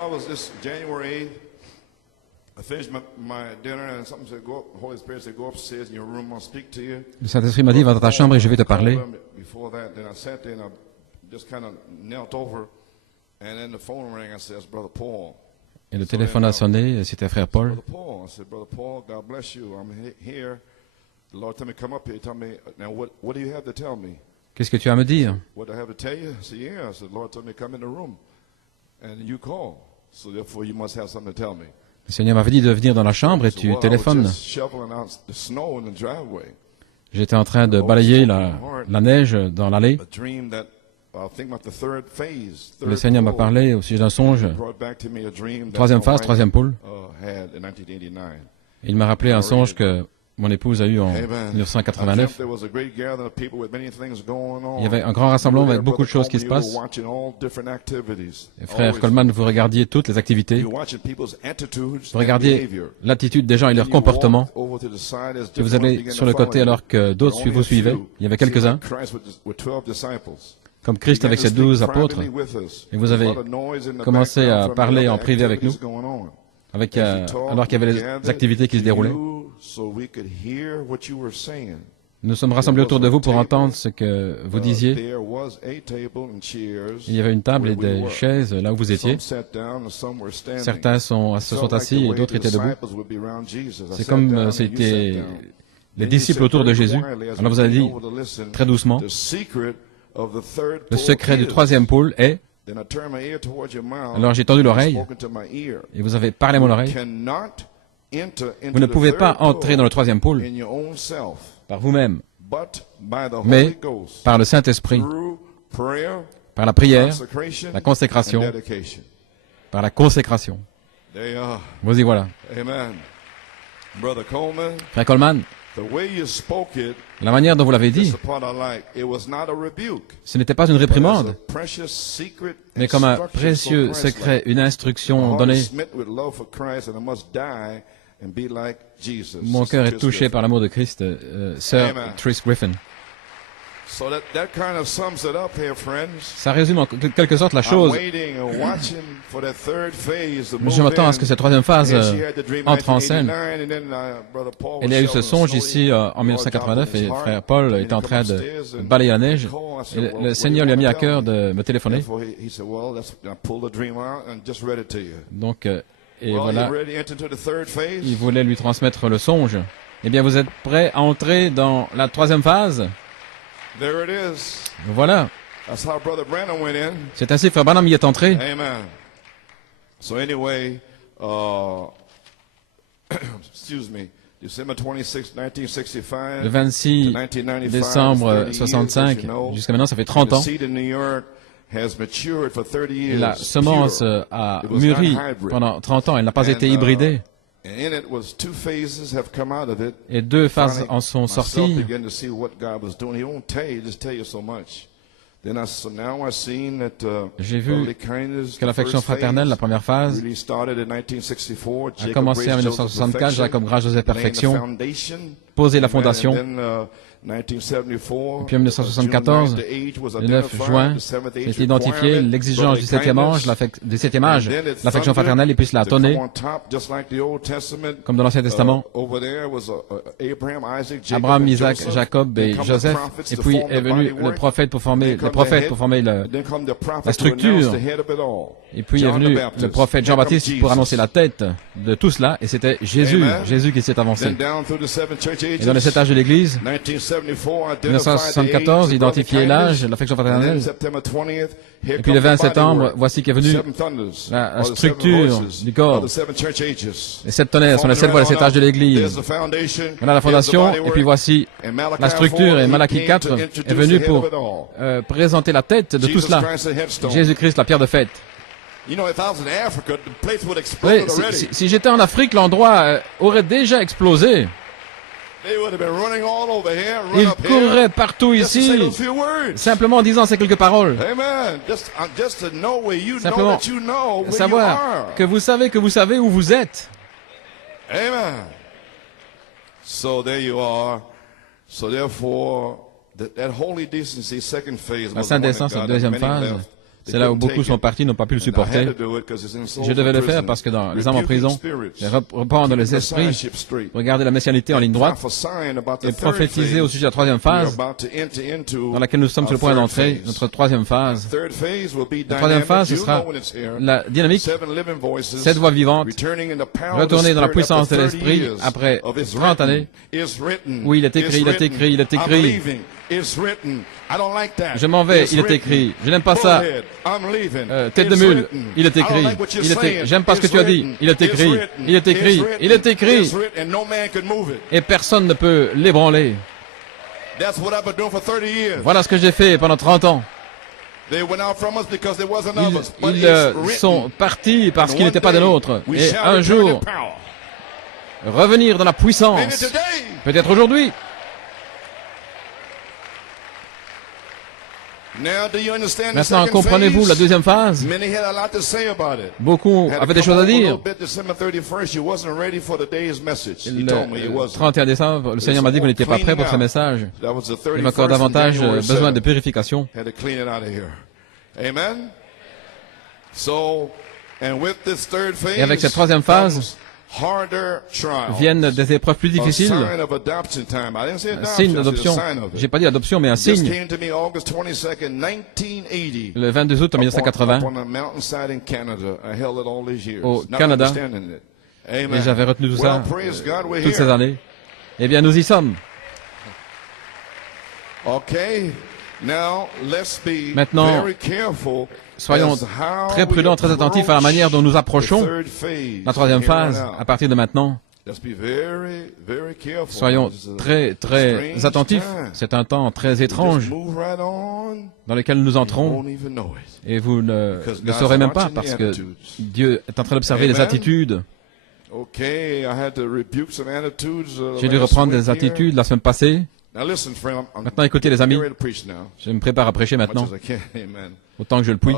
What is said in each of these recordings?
I was this January 8th. I finished my dinner and something said, go up, Holy Spirit said, go upstairs in your room, I'll speak to you. Le Saint-Esprit m'a dit, va dans ta chambre et je vais te parler. Before that, then I sat there and I just kind of knelt over, and then the phone rang. I said, that's Brother Paul. Et le téléphone a sonné, c'était frère Paul. Brother Paul. I said, Brother Paul, God bless you. I'm here. The Lord told me to come up here. Tell me now what do you have to tell me? Qu'est-ce que tu as à me dire? What do I have to tell you? I said, yeah. I said, the Lord told me to come in the room, and you call. So therefore, you must have something to tell me. Le Seigneur m'avait dit de venir dans la chambre et tu téléphones. J'étais en train de balayer la neige dans l'allée. Le Seigneur m'a parlé au sujet d'un songe. Troisième phase, troisième pôle. Il m'a rappelé un songe que mon épouse a eu en 1989. Il y avait un grand rassemblement avec beaucoup de choses qui se passent. Et frère Coleman, vous regardiez toutes les activités. Vous regardiez l'attitude des gens et leur comportement. Et vous allez sur le côté alors que d'autres vous suivaient. Il y avait quelques-uns, comme Christ avec ses 12 apôtres. Et vous avez commencé à parler en privé avec nous, alors qu'il y avait des activités qui se déroulaient. Nous sommes rassemblés autour de vous pour entendre ce que vous disiez. Il y avait une table et des chaises là où vous étiez. Certains se sont assis et d'autres étaient debout. C'est comme c'était les disciples autour de Jésus. Alors vous avez dit très doucement, le secret du troisième pôle est... Alors j'ai tendu l'oreille et vous avez parlé à mon oreille. Vous ne pouvez pas entrer dans le troisième pôle par vous-même, mais par le Saint-Esprit, par la prière, la consécration, par la consécration. Vous y voilà. Frère Coleman, la manière dont vous l'avez dit, ce n'était pas une réprimande, mais comme un précieux secret, une instruction donnée. Mon cœur est touché par l'amour de Christ, Sir Trish Griffin. Ça résume en quelque sorte la chose. Je m'attends à ce que cette troisième phase entre en scène. Il y a eu ce songe ici en 1989 et frère Paul était en train de balayer la neige. Et le Seigneur lui a mis à cœur de me téléphoner. Donc, et voilà, il voulait lui transmettre le songe. Eh bien, vous êtes prêts à entrer dans la troisième phase? Voilà. C'est ainsi que Frère Branham y est entré. Amen. So anyway, excuse me, December 26, 1965, le 26 décembre 65, jusqu'à maintenant, ça fait 30 ans. Et la semence a mûri pendant 30 ans, elle n'a pas été hybridée. Et deux phases en sont sorties. J'ai vu que l'affection fraternelle, la première phase, a commencé en 1964, Jacob Grâce, Joseph Perfection, poser la fondation. Puis en 1974, le 9 juin, c'est identifié l'exigence du septième âge, l'affection fraternelle, et puis cela a tonné, comme dans l'Ancien Testament. Abraham, Isaac, Jacob et Joseph, et puis est venu le prophète pour former la structure. Et puis est venu le prophète Jean-Baptiste pour annoncer la tête de tout cela, et c'était Jésus qui s'est avancé. Et dans les 7 âges de l'Église, 1974, identifié l'âge, l'affection fraternelle. Et puis le 20 septembre, voici qu'est venue la structure du corps. Les 7 tonnerres sont les 7 voies, les 7 âges de l'Église. Voilà la fondation, et puis voici la structure, et Malachie 4 est venu pour présenter la tête de tout cela. Jésus-Christ, la pierre de fête. Oui, si j'étais en Afrique, l'endroit aurait déjà explosé. Ils couraient partout ici, simplement en disant ces quelques paroles. Simplement savoir que vous savez où vous êtes. Amen. So there you are. So therefore, that holy decency second phase. La sainte décence, la deuxième phase, C'est là où beaucoup sont partis, n'ont pas pu le supporter. Je devais le faire parce que dans les âmes en prison, reprendre les esprits, regarder la messianité en ligne droite et prophétiser au sujet de la troisième phase dans laquelle nous sommes sur le point d'entrer, notre troisième phase. La troisième phase, ce sera la dynamique, 7 voix vivantes, retourner dans la puissance de l'esprit après 30 années. Oui, il est écrit, il est écrit, il est écrit. Je m'en vais, il est écrit. Je n'aime pas ça. Tête de mule, il est écrit. J'aime pas ce que tu as dit. Il est écrit. Il est écrit. Il est écrit. Et personne ne peut l'ébranler. Voilà ce que j'ai fait pendant 30 ans. Ils sont partis parce qu'ils n'étaient pas des nôtres. Et un jour, revenir dans la puissance. Peut-être aujourd'hui. Maintenant, comprenez-vous la deuxième phase? Beaucoup avaient des choses à dire. Le 31 décembre, le Seigneur m'a dit que vous n'étiez pas prêt pour ce message. Il m'a encore davantage besoin de purification. Et avec cette troisième phase, viennent des épreuves plus difficiles. Un signe d'adoption. J'ai pas dit adoption, mais un signe. Le 22 août 1980, au Canada, et j'avais retenu tout ça toutes ces années. Eh bien, nous y sommes. Maintenant, soyons très prudents, très attentifs à la manière dont nous approchons la troisième phase à partir de maintenant. Soyons très, très attentifs. C'est un temps très étrange dans lequel nous entrons et vous ne le saurez même pas parce que Dieu est en train d'observer les attitudes. J'ai dû reprendre des attitudes la semaine passée. Maintenant, écoutez les amis, je me prépare à prêcher maintenant, autant que je le puis.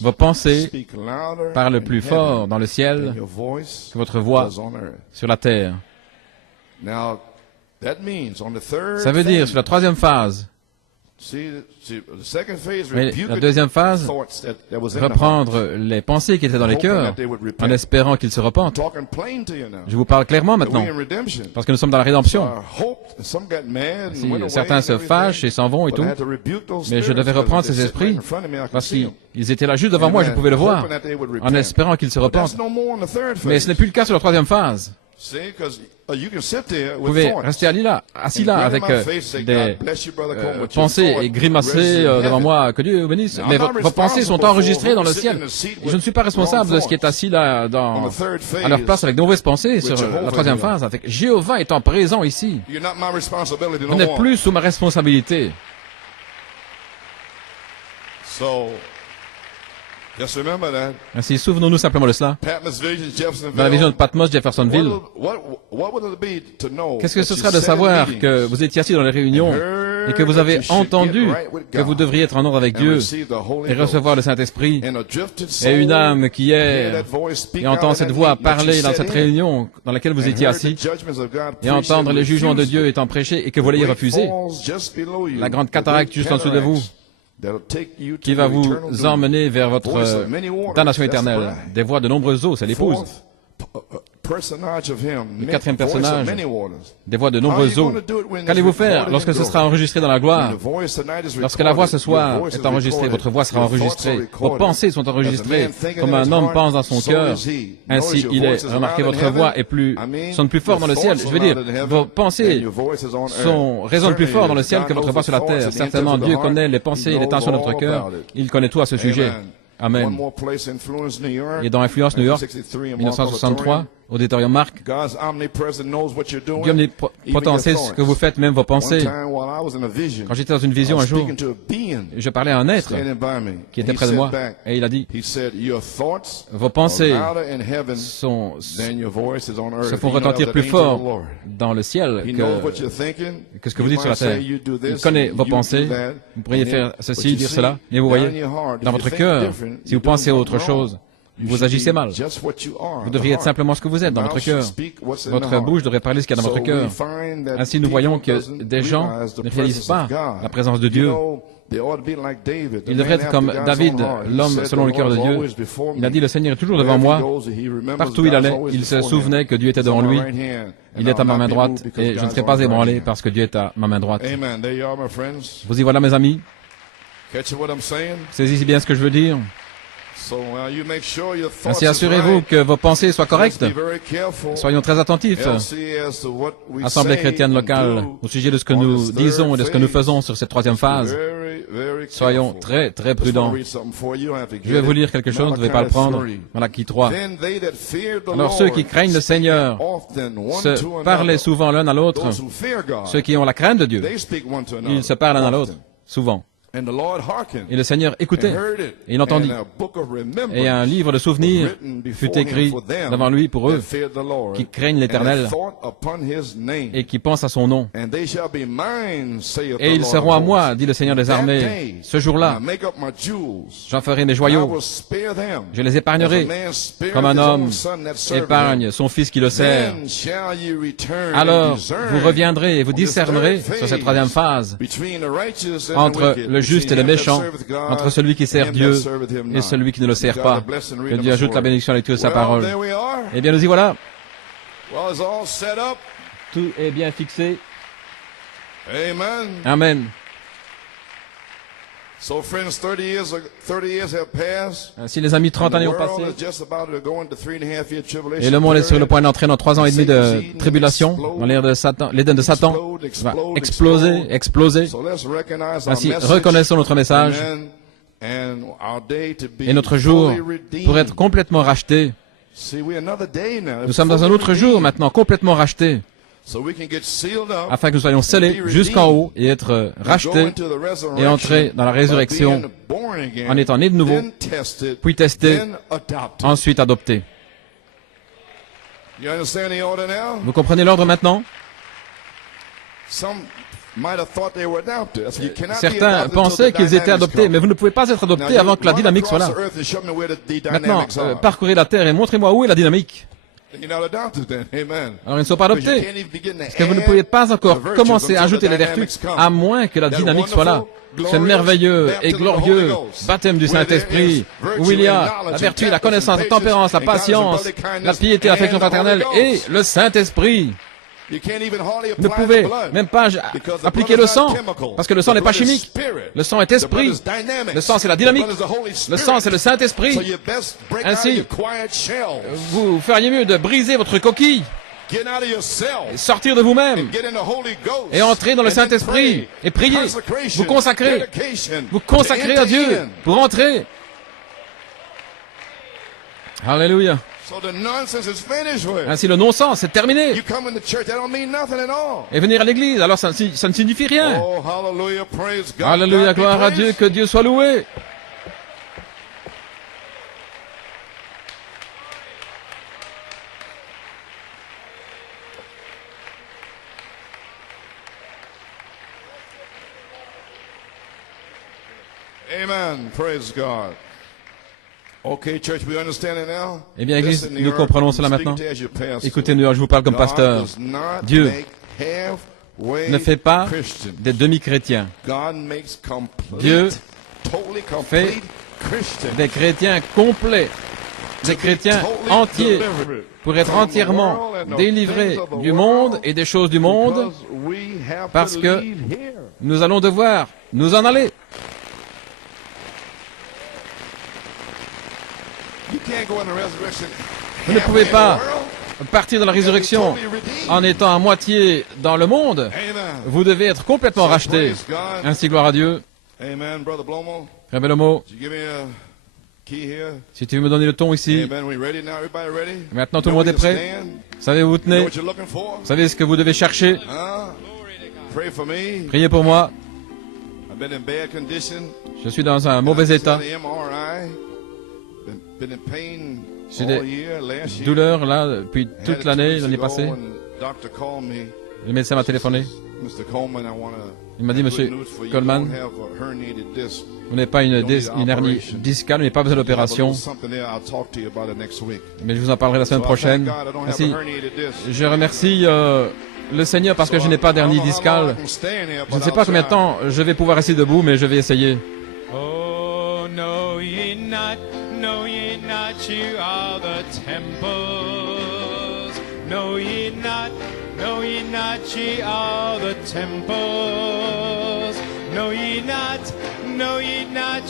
Vos pensées parlent plus fort dans le ciel que votre voix sur la terre. Ça veut dire, sur la troisième phase, mais la deuxième phase, reprendre les pensées qui étaient dans les cœurs, en espérant qu'ils se repentent. Je vous parle clairement maintenant, parce que nous sommes dans la rédemption. Si certains se fâchent et s'en vont et tout, mais je devais reprendre ces esprits, parce qu'ils étaient là juste devant moi, je pouvais le voir, en espérant qu'ils se repentent. Mais ce n'est plus le cas sur la troisième phase. Vous pouvez rester assis là, avec des pensées et grimacer devant moi, que Dieu vous bénisse. Mais vos pensées sont enregistrées dans le ciel. Et je ne suis pas responsable de ce qui est assis là à leur place avec de mauvaises pensées sur la troisième phase, avec Jéhovah étant présent ici. Vous n'êtes plus sous ma responsabilité. Ainsi, souvenons-nous simplement de cela. Dans la vision de Patmos, Jeffersonville, qu'est-ce que ce sera de savoir que vous étiez assis dans les réunions et que vous avez entendu que vous devriez être en ordre avec Dieu et recevoir le Saint-Esprit et une âme qui erre et entend cette voix parler dans cette réunion dans laquelle vous étiez assis et entendre les jugements de Dieu étant prêchés et que vous l'ayez refusé. La grande cataracte juste en dessous de vous qui va vous emmener vers votre damnation éternelle. Des voix de nombreuses eaux, c'est l'épouse. Le quatrième personnage, des voix de nombreuses eaux. Qu'allez-vous faire lorsque ce sera enregistré dans la gloire? Lorsque la voix ce soir est enregistrée, votre voix sera enregistrée. Vos pensées sont enregistrées. Comme un homme pense dans son cœur, ainsi il est. Remarquez, votre voix sonne plus fort dans le ciel. Je veux dire, vos pensées résonnent plus fort dans le ciel que votre voix sur la terre. Certainement, Dieu connaît les pensées et les tensions de notre cœur. Il connaît tout à ce sujet. Amen. Et dans Influence New York, 1963, Auditorium Mark, Dieu omnipotent sait ce que vous faites, même vos pensées. Quand j'étais dans une vision un jour, je parlais à un être qui était près de moi, et il a dit, vos pensées se font retentir plus fort dans le ciel que ce que vous dites sur la terre. Il connaît vos pensées, vous pourriez faire ceci, dire cela, mais vous voyez, dans votre cœur, si vous pensez à autre chose, vous agissez mal. Vous devriez être simplement ce que vous êtes dans votre cœur. Votre bouche devrait parler ce qu'il y a dans votre cœur. Ainsi, nous voyons que des gens ne réalisent pas la présence de Dieu. Il devrait être comme David, l'homme selon le cœur de Dieu. Il a dit, le Seigneur est toujours devant moi. Partout où il allait, il se souvenait que Dieu était devant lui. Il est à ma main droite et je ne serai pas ébranlé parce que Dieu est à ma main droite. Vous y voilà, mes amis. Saisissez bien ce que je veux dire. Ainsi, assurez-vous que vos pensées soient correctes. Soyons très attentifs. Assemblée chrétienne locale, au sujet de ce que nous disons et de ce que nous faisons sur cette troisième phase, soyons très, très prudents. Je vais vous lire quelque chose, vous ne devez pas le prendre. Malachie 3. Alors ceux qui craignent le Seigneur se parlaient souvent l'un à l'autre. Ceux qui ont la crainte de Dieu, ils se parlent l'un à l'autre, souvent. Et le Seigneur écoutait, et il entendit. Et un livre de souvenirs fut écrit devant lui pour eux, qui craignent l'Éternel et qui pensent à son nom. Et ils seront à moi, dit le Seigneur des armées, ce jour-là. J'en ferai mes joyaux, je les épargnerai, comme un homme épargne son fils qui le sert. Alors vous reviendrez et vous discernerez sur cette troisième phase entre le juste et le méchant, entre celui qui sert Dieu et celui qui ne le sert pas. Que Dieu ajoute la bénédiction à la lecture de sa parole. Eh bien, nous y voilà. Tout est bien fixé. Amen. Ainsi, les amis, 30 années ont passé. Et le monde est sur le point d'entrer dans 3 ans et demi de tribulation, dans l'ère de Satan. L'Éden de Satan va exploser. Ainsi, reconnaissons notre message et notre jour pour être complètement racheté. Nous sommes dans un autre jour maintenant, complètement racheté, afin que nous soyons scellés jusqu'en haut et être rachetés et entrer dans la résurrection en étant nés de nouveau, puis testés, ensuite adoptés. Vous comprenez l'ordre maintenant? Certains pensaient qu'ils étaient adoptés, mais vous ne pouvez pas être adoptés avant que la dynamique soit là. Maintenant, parcourez la terre et montrez-moi où est la dynamique. Alors ils ne sont pas adoptés. Parce que vous ne pouvez pas encore commencer à ajouter les vertus à moins que la dynamique soit là. Ce merveilleux et glorieux baptême du Saint-Esprit où il y a la vertu, la connaissance, la tempérance, la patience, la piété, l'affection fraternelle et le Saint-Esprit. Vous ne pouvez même pas appliquer le sang, parce que le sang n'est pas chimique. Le sang est esprit. Le sang, c'est la dynamique. Le sang, c'est le Saint-Esprit. Ainsi, vous feriez mieux de briser votre coquille, et sortir de vous-même, et entrer dans le Saint-Esprit, et prier, vous consacrer à Dieu pour entrer. Alléluia. Ainsi, le non-sens, c'est terminé. Et venir à l'église, alors ça ne signifie rien. Alléluia, gloire à Dieu, que Dieu soit loué. Amen. Praise God. Eh bien, Église, nous comprenons cela maintenant. Écoutez-nous, je vous parle comme pasteur. Dieu ne fait pas des demi-chrétiens. Dieu fait des chrétiens complets, des chrétiens entiers, pour être entièrement délivrés du monde et des choses du monde, parce que nous allons devoir nous en aller. Vous ne pouvez pas partir dans la résurrection en étant à moitié dans le monde. Vous devez être complètement racheté. Ainsi, gloire à Dieu. Frère Belomo, si tu veux me donner le ton ici. Maintenant, tout le monde est prêt. Savez où vous tenez? Vous savez ce que vous devez chercher? Priez pour moi. Je suis dans un mauvais état. J'ai des douleurs là depuis toute l'année passée. Le médecin m'a téléphoné. Il m'a dit, Monsieur Coleman, vous n'avez pas une hernie discale, vous n'avez pas besoin d'opération. Mais je vous en parlerai la semaine prochaine. Ainsi, je remercie le Seigneur parce que je n'ai pas d'hernie discale. Je ne sais pas combien de temps je vais pouvoir rester debout, mais je vais essayer. Oh, know ye not, you are the temples. Know ye not, ye are the temples. Know ye not,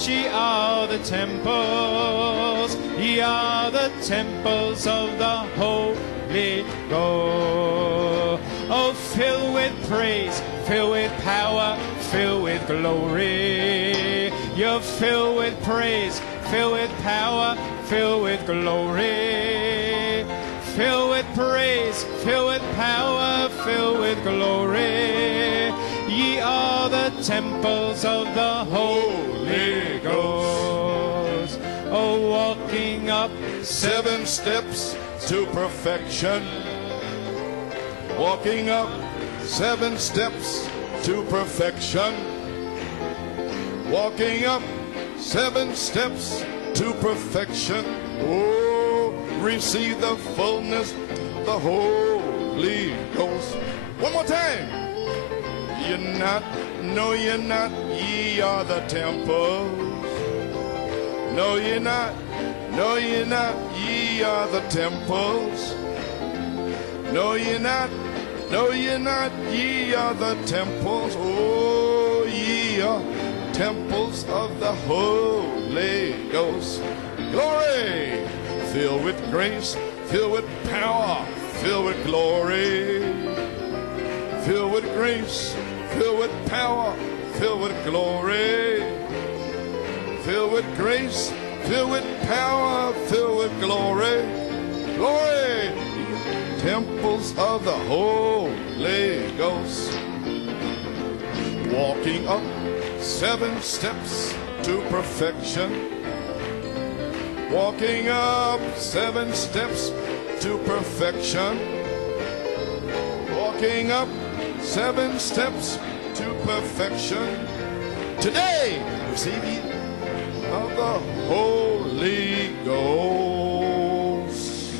ye are the temples. Ye are the temples of the Holy Ghost. Oh, fill with praise, fill with power, fill with glory. You're filled with praise, filled with power, filled with glory. Filled with praise, filled with power, filled with glory. Ye are the temples of the Holy Ghost. Oh, walking up 7 steps to perfection. Walking up 7 steps to perfection. Walking up 7 steps to perfection. Oh, receive the fullness of the Holy Ghost. One more time. You're not, no, you're not, ye are the temples. No, you're not, no, you're not, ye are the temples. No, you're not, no, you're not, ye are the temples. Oh, ye are temples of the Holy Ghost. Glory! Filled with grace, filled with power, filled with glory. Filled with grace, filled with power, filled with glory. Filled with grace, filled with power, filled with glory. Glory! Temples of the Holy Ghost. Walking up 7 steps to perfection. Walking up 7 steps to perfection. Walking up 7 steps to perfection. Today, receive ye of the Holy Ghost.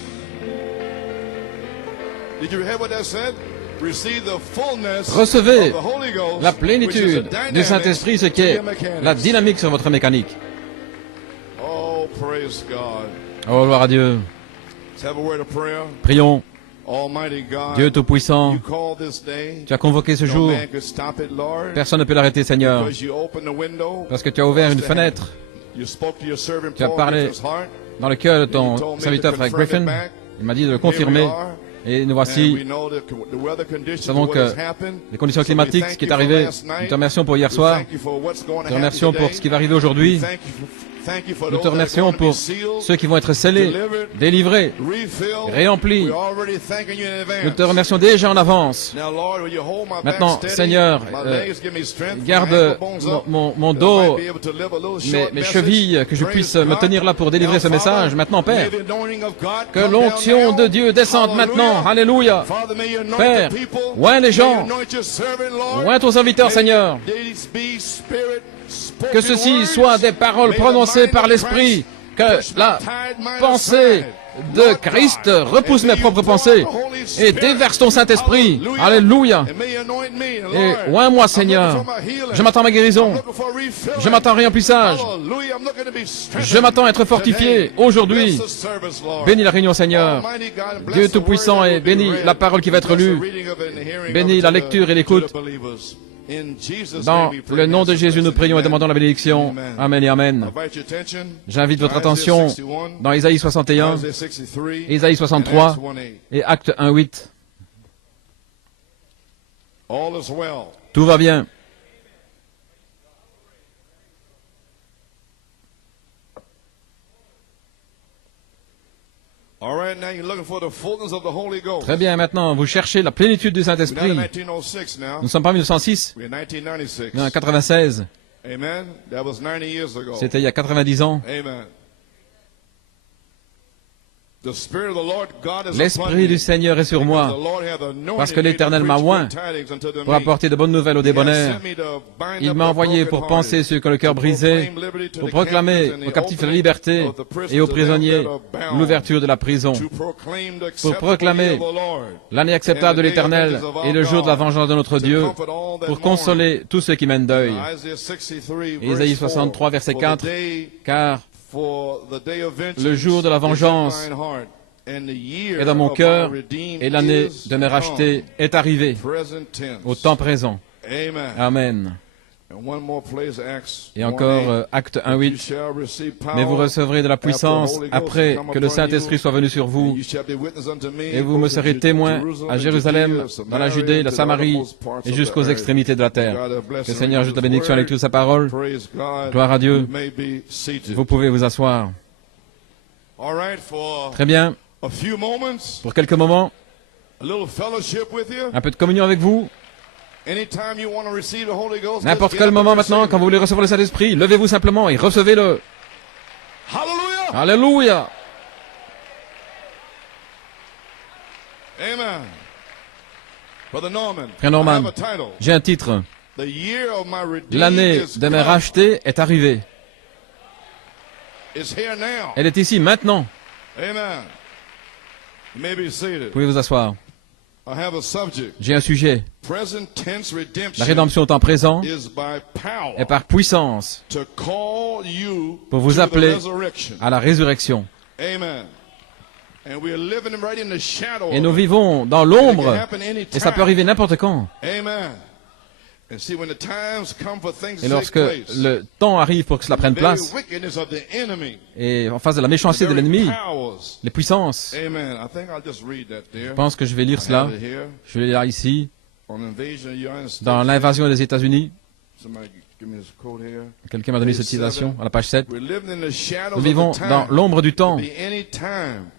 Did you hear what that said? Receive the fullness Recevez of the Holy Ghost, la plénitude du Saint-Esprit, ce qui est la dynamique sur votre mécanique. Oh, praise God. Oh, gloire à Dieu. Let's have a word of prayer. Prions. Almighty God, Dieu Tout-Puissant, you called this day. tu as convoqué ce No jour. man could stop it, Lord. Personne ne peut l'arrêter, Seigneur, Because you opened the window parce que tu as ouvert une for us to have. fenêtre You spoke to your servant Tu as Paul parlé Griffin's heart. dans le cœur de And you ton told me serviteur to frère confirm Griffin. it back. Il m'a dit de le Here we confirmer. are. Et nous And voici. we know the weather conditions Nous savons of what que has happened. les conditions So we climatiques, thank ce qui est you for arrivé, last night. nous te remercions pour hier We soir. thank you for what's going to Nous te happen remercions pour today. ce qui va arriver aujourd'hui. We thank you for Nous those te that are remercions going to be pour sealed, ceux qui vont être scellés, delivered, délivrés, refilled. réemplis. We're already thanking you in advance. Nous te remercions déjà en avance. Now, Lord, will you hold my Maintenant, back steady? Seigneur, My legs give me strength, my garde ankle bones up, mon that I dos, might be able to live a little short mes message. chevilles, que je Praise puisse me God. tenir là pour délivrer Now, ce Father, message. Maintenant, Père, may the anointing of God que come l'onction down now. de Dieu descende maintenant. Alléluia. Father, may you anoint Père, the people. oins les May you gens. anoint your servant, Lord. Oins ton serviteur, May Seigneur. these be spirit spoken Que ceci words. soit des paroles May the prononcées mind par of l'Esprit. Christ Que push la my tired mind pensée aside. de Lord Christ God, repousse and mes may you propres pour pensées out the Holy et Spirit. déverse ton Saint-Esprit. Hallelujah. Alléluia. And may you anoint me, Lord. Et oins-moi, I'm Seigneur. looking for my healing. Je m'attends à ma guérison. I'm looking for refilling. Je m'attends à réemplissage. Hallelujah. I'm looking to be strengthened Je m'attends à être fortifié today. aujourd'hui. Bless the service, Lord. Bénis la réunion, Seigneur. Almighty God, bless Dieu the Tout-Puissant, word that et will be bénis read. la parole qui va être Bless the lue. reading of it and the hearing Bénis of it la to lecture et the l'écoute. believers. In Jesus' Dans name we pray, le nom de answer, Jésus, nous blessed. prions et Amen. demandons la bénédiction. Amen. Amen et Amen. Invite your attention. J'invite votre Isaiah attention 61, dans Isaïe 61, Isaiah 63, Isaïe 63 and Acts 1:8. et Acte 1:8. All is well. Tout va bien. All right, now you're looking for the fullness of the Holy Ghost. Très bien, maintenant, vous cherchez la plénitude du We're not in Saint-Esprit. 1906 now. Nous ne sommes pas en 1906, We're in 1996. mais en 96. Amen. That was 90 years ago. C'était il y a 90 ans. Amen. L'Esprit du Seigneur est sur moi, parce que l'Éternel m'a oint pour apporter de bonnes nouvelles aux débonnaires. Il m'a envoyé pour panser ceux qui ont le cœur brisé, pour proclamer aux captifs la liberté et aux prisonniers l'ouverture de la prison, pour proclamer l'année acceptable de l'Éternel et le jour de la vengeance de notre Dieu, pour consoler tous ceux qui mènent deuil. Ésaïe 63, verset 4, car le jour de la vengeance est dans mon cœur et l'année de me racheter est arrivée au temps présent. Amen. Et encore, Acte 1.8, mais vous recevrez de la puissance après que le Saint-Esprit soit venu sur vous, et vous me serez témoins à Jérusalem, dans la Judée, la Samarie, et jusqu'aux extrémités de la terre. Que le Seigneur ajoute la bénédiction à la lecture de sa parole. Gloire à Dieu. Vous pouvez vous asseoir. Très bien. Pour quelques moments, un peu de communion avec vous. N'importe quel moment maintenant, quand vous voulez recevoir le Saint-Esprit, levez-vous simplement et recevez-le. Alléluia. Frère Norman, j'ai un titre. L'année de me racheter est arrivée. Elle est ici maintenant. Vous pouvez vous asseoir. J'ai un sujet. La rédemption au temps présent est par puissance pour vous appeler à la résurrection. Et nous vivons dans l'ombre et ça peut arriver n'importe quand. Et lorsque le temps arrive pour que cela prenne place, et en face de la méchanceté de l'ennemi, les puissances, je pense que je vais lire cela, je vais lire ici, dans l'invasion des États-Unis. Quelqu'un m'a donné cette citation à la page 7. Nous vivons dans l'ombre du temps.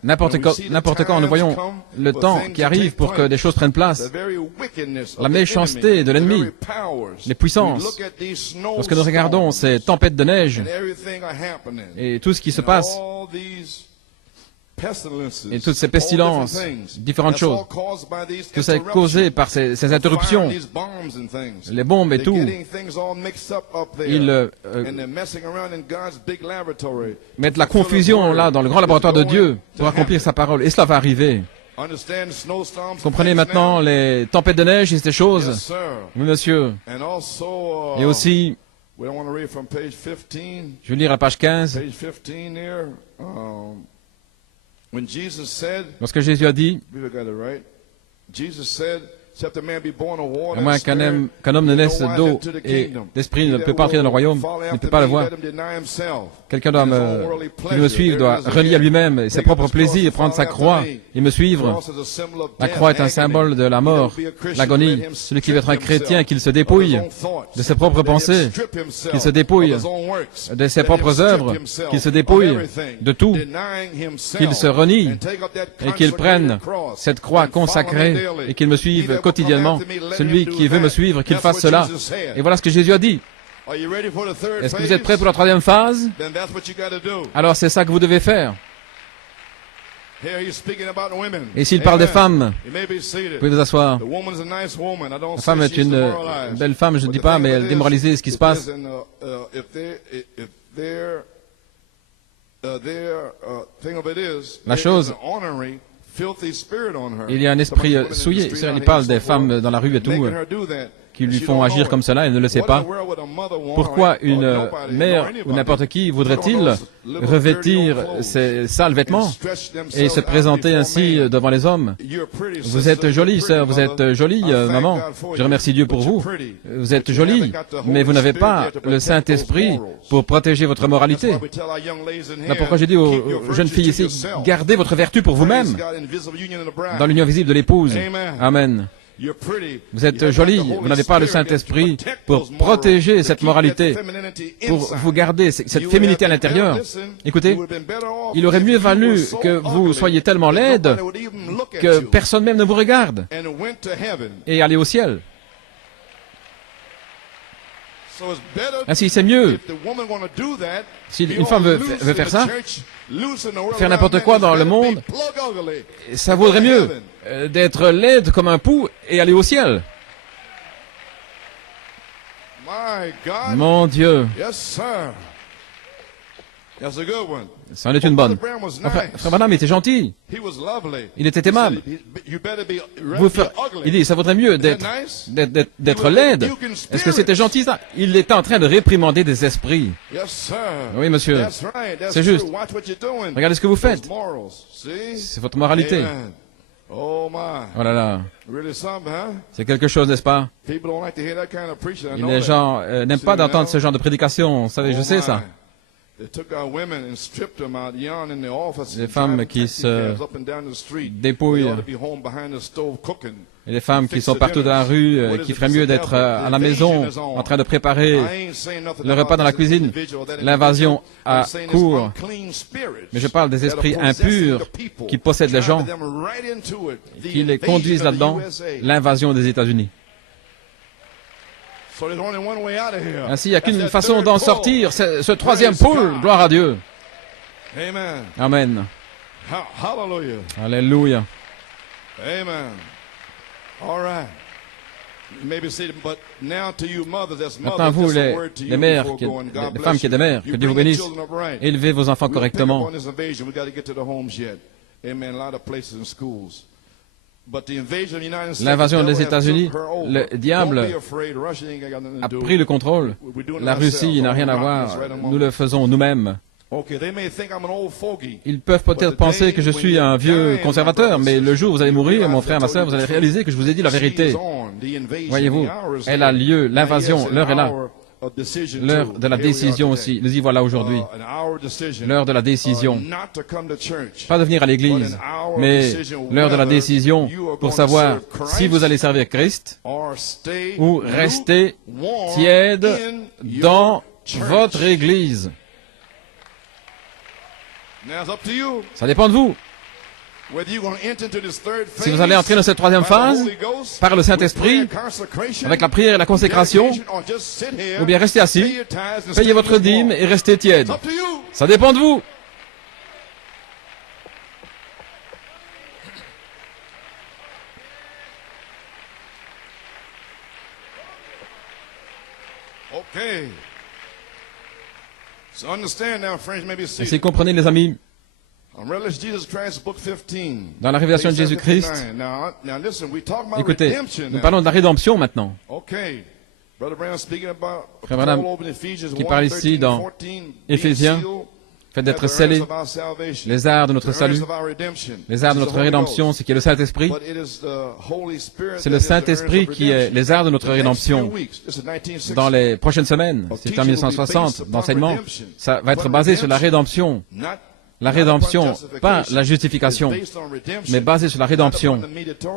N'importe quand, nous voyons le temps qui arrive pour que des choses prennent place. La méchanceté de l'ennemi, les puissances. Lorsque nous regardons ces tempêtes de neige et tout ce qui se passe, et toutes ces pestilences, différentes choses, tout ça est causé par ces interruptions, les bombes et tout. Ils mettent la confusion là dans le grand laboratoire de Dieu pour accomplir sa parole. Et cela va arriver. Vous comprenez maintenant les tempêtes de neige et ces choses? Oui, monsieur. Et aussi, je vais lire à page 15. Lorsque Jésus a dit, à moins qu'un homme ne naisse d'eau et d'esprit ne peut pas entrer dans le royaume, il ne peut pas le voir. Quelqu'un qui me suivre doit relier à lui-même et ses propres plaisirs, prendre sa croix et me suivre. La croix est un symbole de la mort, l'agonie. Celui qui veut être un chrétien, qu'il se dépouille de ses propres pensées, qu'il se dépouille de ses propres œuvres, qu'il se dépouille de tout, qu'il se renie et qu'il prenne cette croix consacrée et qu'il me suive quotidiennement. Celui qui veut me suivre, qu'il fasse cela. Et voilà ce que Jésus a dit. Est-ce que vous êtes prêts pour la troisième phase? Alors c'est ça que vous devez faire. Et s'il parle des femmes, vous pouvez vous asseoir. La femme est une belle femme, je ne dis pas, mais elle démoralise ce qui se passe. La chose, il y a un esprit souillé. Il parle des femmes dans la rue et tout, qui lui font agir comme cela, elle ne le sait pas. Pourquoi une mère ou n'importe qui voudrait-il revêtir ces sales vêtements et se présenter ainsi devant les hommes? Vous êtes jolie, sœur, vous êtes jolie, maman. Je remercie Dieu pour vous. Vous êtes jolie, mais vous n'avez pas le Saint-Esprit pour protéger votre moralité. Là pourquoi j'ai dit aux jeunes filles ici, gardez votre vertu pour vous-même dans l'union visible de l'épouse. Amen. Vous êtes jolie, vous n'avez pas le Saint-Esprit pour protéger cette moralité, pour vous garder cette féminité à l'intérieur. Écoutez, il aurait mieux valu que vous soyez tellement laide que personne même ne vous regarde et aller au ciel. Ainsi, c'est mieux. Si une femme veut faire ça, faire n'importe quoi dans le monde, ça vaudrait mieux d'être laide comme un pou et aller au ciel. Mon Dieu, c'en est une bonne. Frère Branham était gentil. Il était aimable. Il dit, ça vaudrait mieux d'être laide. Est-ce que c'était gentil ça? Il était en train de réprimander des esprits. Oui, monsieur. C'est juste. Regardez ce que vous faites. C'est votre moralité. Oh là là. C'est quelque chose, n'est-ce pas? Les gens n'aiment pas d'entendre ce genre de prédication. Vous savez, je sais ça. Les femmes qui se dépouillent, et les femmes qui sont partout dans la rue, qui feraient mieux d'être à la maison, en train de préparer le repas dans la cuisine. L'invasion a cours. Mais je parle des esprits impurs qui possèdent les gens, qui les conduisent là-dedans, l'invasion des États-Unis. Ainsi, il n'y a qu'une façon d'en sortir, c'est ce troisième pôle, gloire à Dieu. Amen. Alléluia. Maintenant, vous, les mères, les femmes qui êtes des mères, que Dieu vous bénisse, élevez vos enfants correctement. L'invasion des États-Unis, le diable a pris le contrôle. La Russie n'a rien à voir. Nous le faisons nous-mêmes. Ils peuvent peut-être penser que je suis un vieux conservateur, mais le jour où vous allez mourir, mon frère, ma soeur, vous allez réaliser que je vous ai dit la vérité. Voyez-vous, elle a lieu, l'invasion, l'heure est là. L'heure de la décision aussi. Nous y voilà aujourd'hui. L'heure de la décision. Pas de venir à l'église, mais l'heure de la décision pour savoir si vous allez servir Christ ou rester tiède dans votre église. Ça dépend de vous. Si vous allez entrer dans cette troisième phase, par le Saint-Esprit, avec la prière et la consécration, ou bien restez assis, payez votre dîme et restez tiède. Ça dépend de vous. Ainsi, comprenez les amis, dans la révélation de Jésus-Christ, écoutez, nous parlons de la rédemption maintenant. Frère Branham, qui parle ici dans Éphésiens, fait d'être scellés, les arts de notre salut, les arts de notre rédemption, ce qui est le Saint-Esprit. C'est le Saint-Esprit qui est les arts de notre rédemption. Dans les prochaines semaines, c'est en 1960, d'enseignement, ça va être basé sur la rédemption. La rédemption, pas la justification, mais basé sur la rédemption,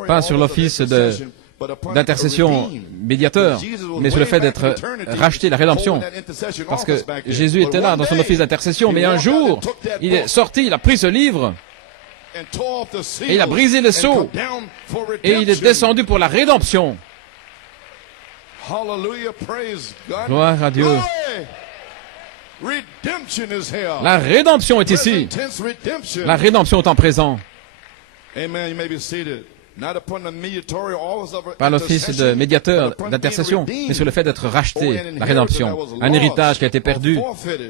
pas sur l'office d'intercession médiateur, mais sur le fait d'être racheté, la rédemption. Parce que Jésus était là dans son office d'intercession, mais un jour, il est sorti, il a pris ce livre, et il a brisé le sceau, et il est descendu pour la rédemption. Gloire à Dieu. La rédemption est ici. La rédemption est en présent. Pas l'office de médiateur, d'intercession, mais sur le fait d'être racheté, la rédemption. Un héritage qui a été perdu,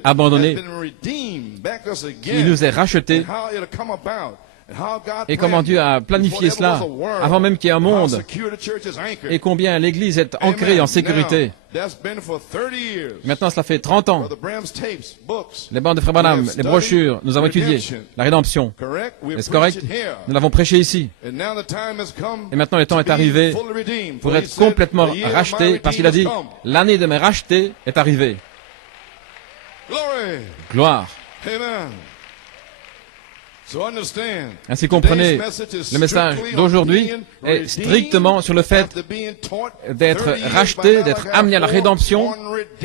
abandonné, qui nous est racheté. Et comment Dieu a planifié cela avant même qu'il y ait un monde, et combien l'Église est ancrée en sécurité. Maintenant, cela fait 30 ans. Les bandes de Frère Branham, les brochures, nous avons étudié la rédemption. Est-ce correct? Nous l'avons prêché ici. Et maintenant, le temps est arrivé pour être complètement racheté, parce qu'il a dit, l'année de mes rachetés est arrivée. Gloire. Ainsi comprenez, le message d'aujourd'hui est strictement sur le fait d'être racheté, d'être amené à la rédemption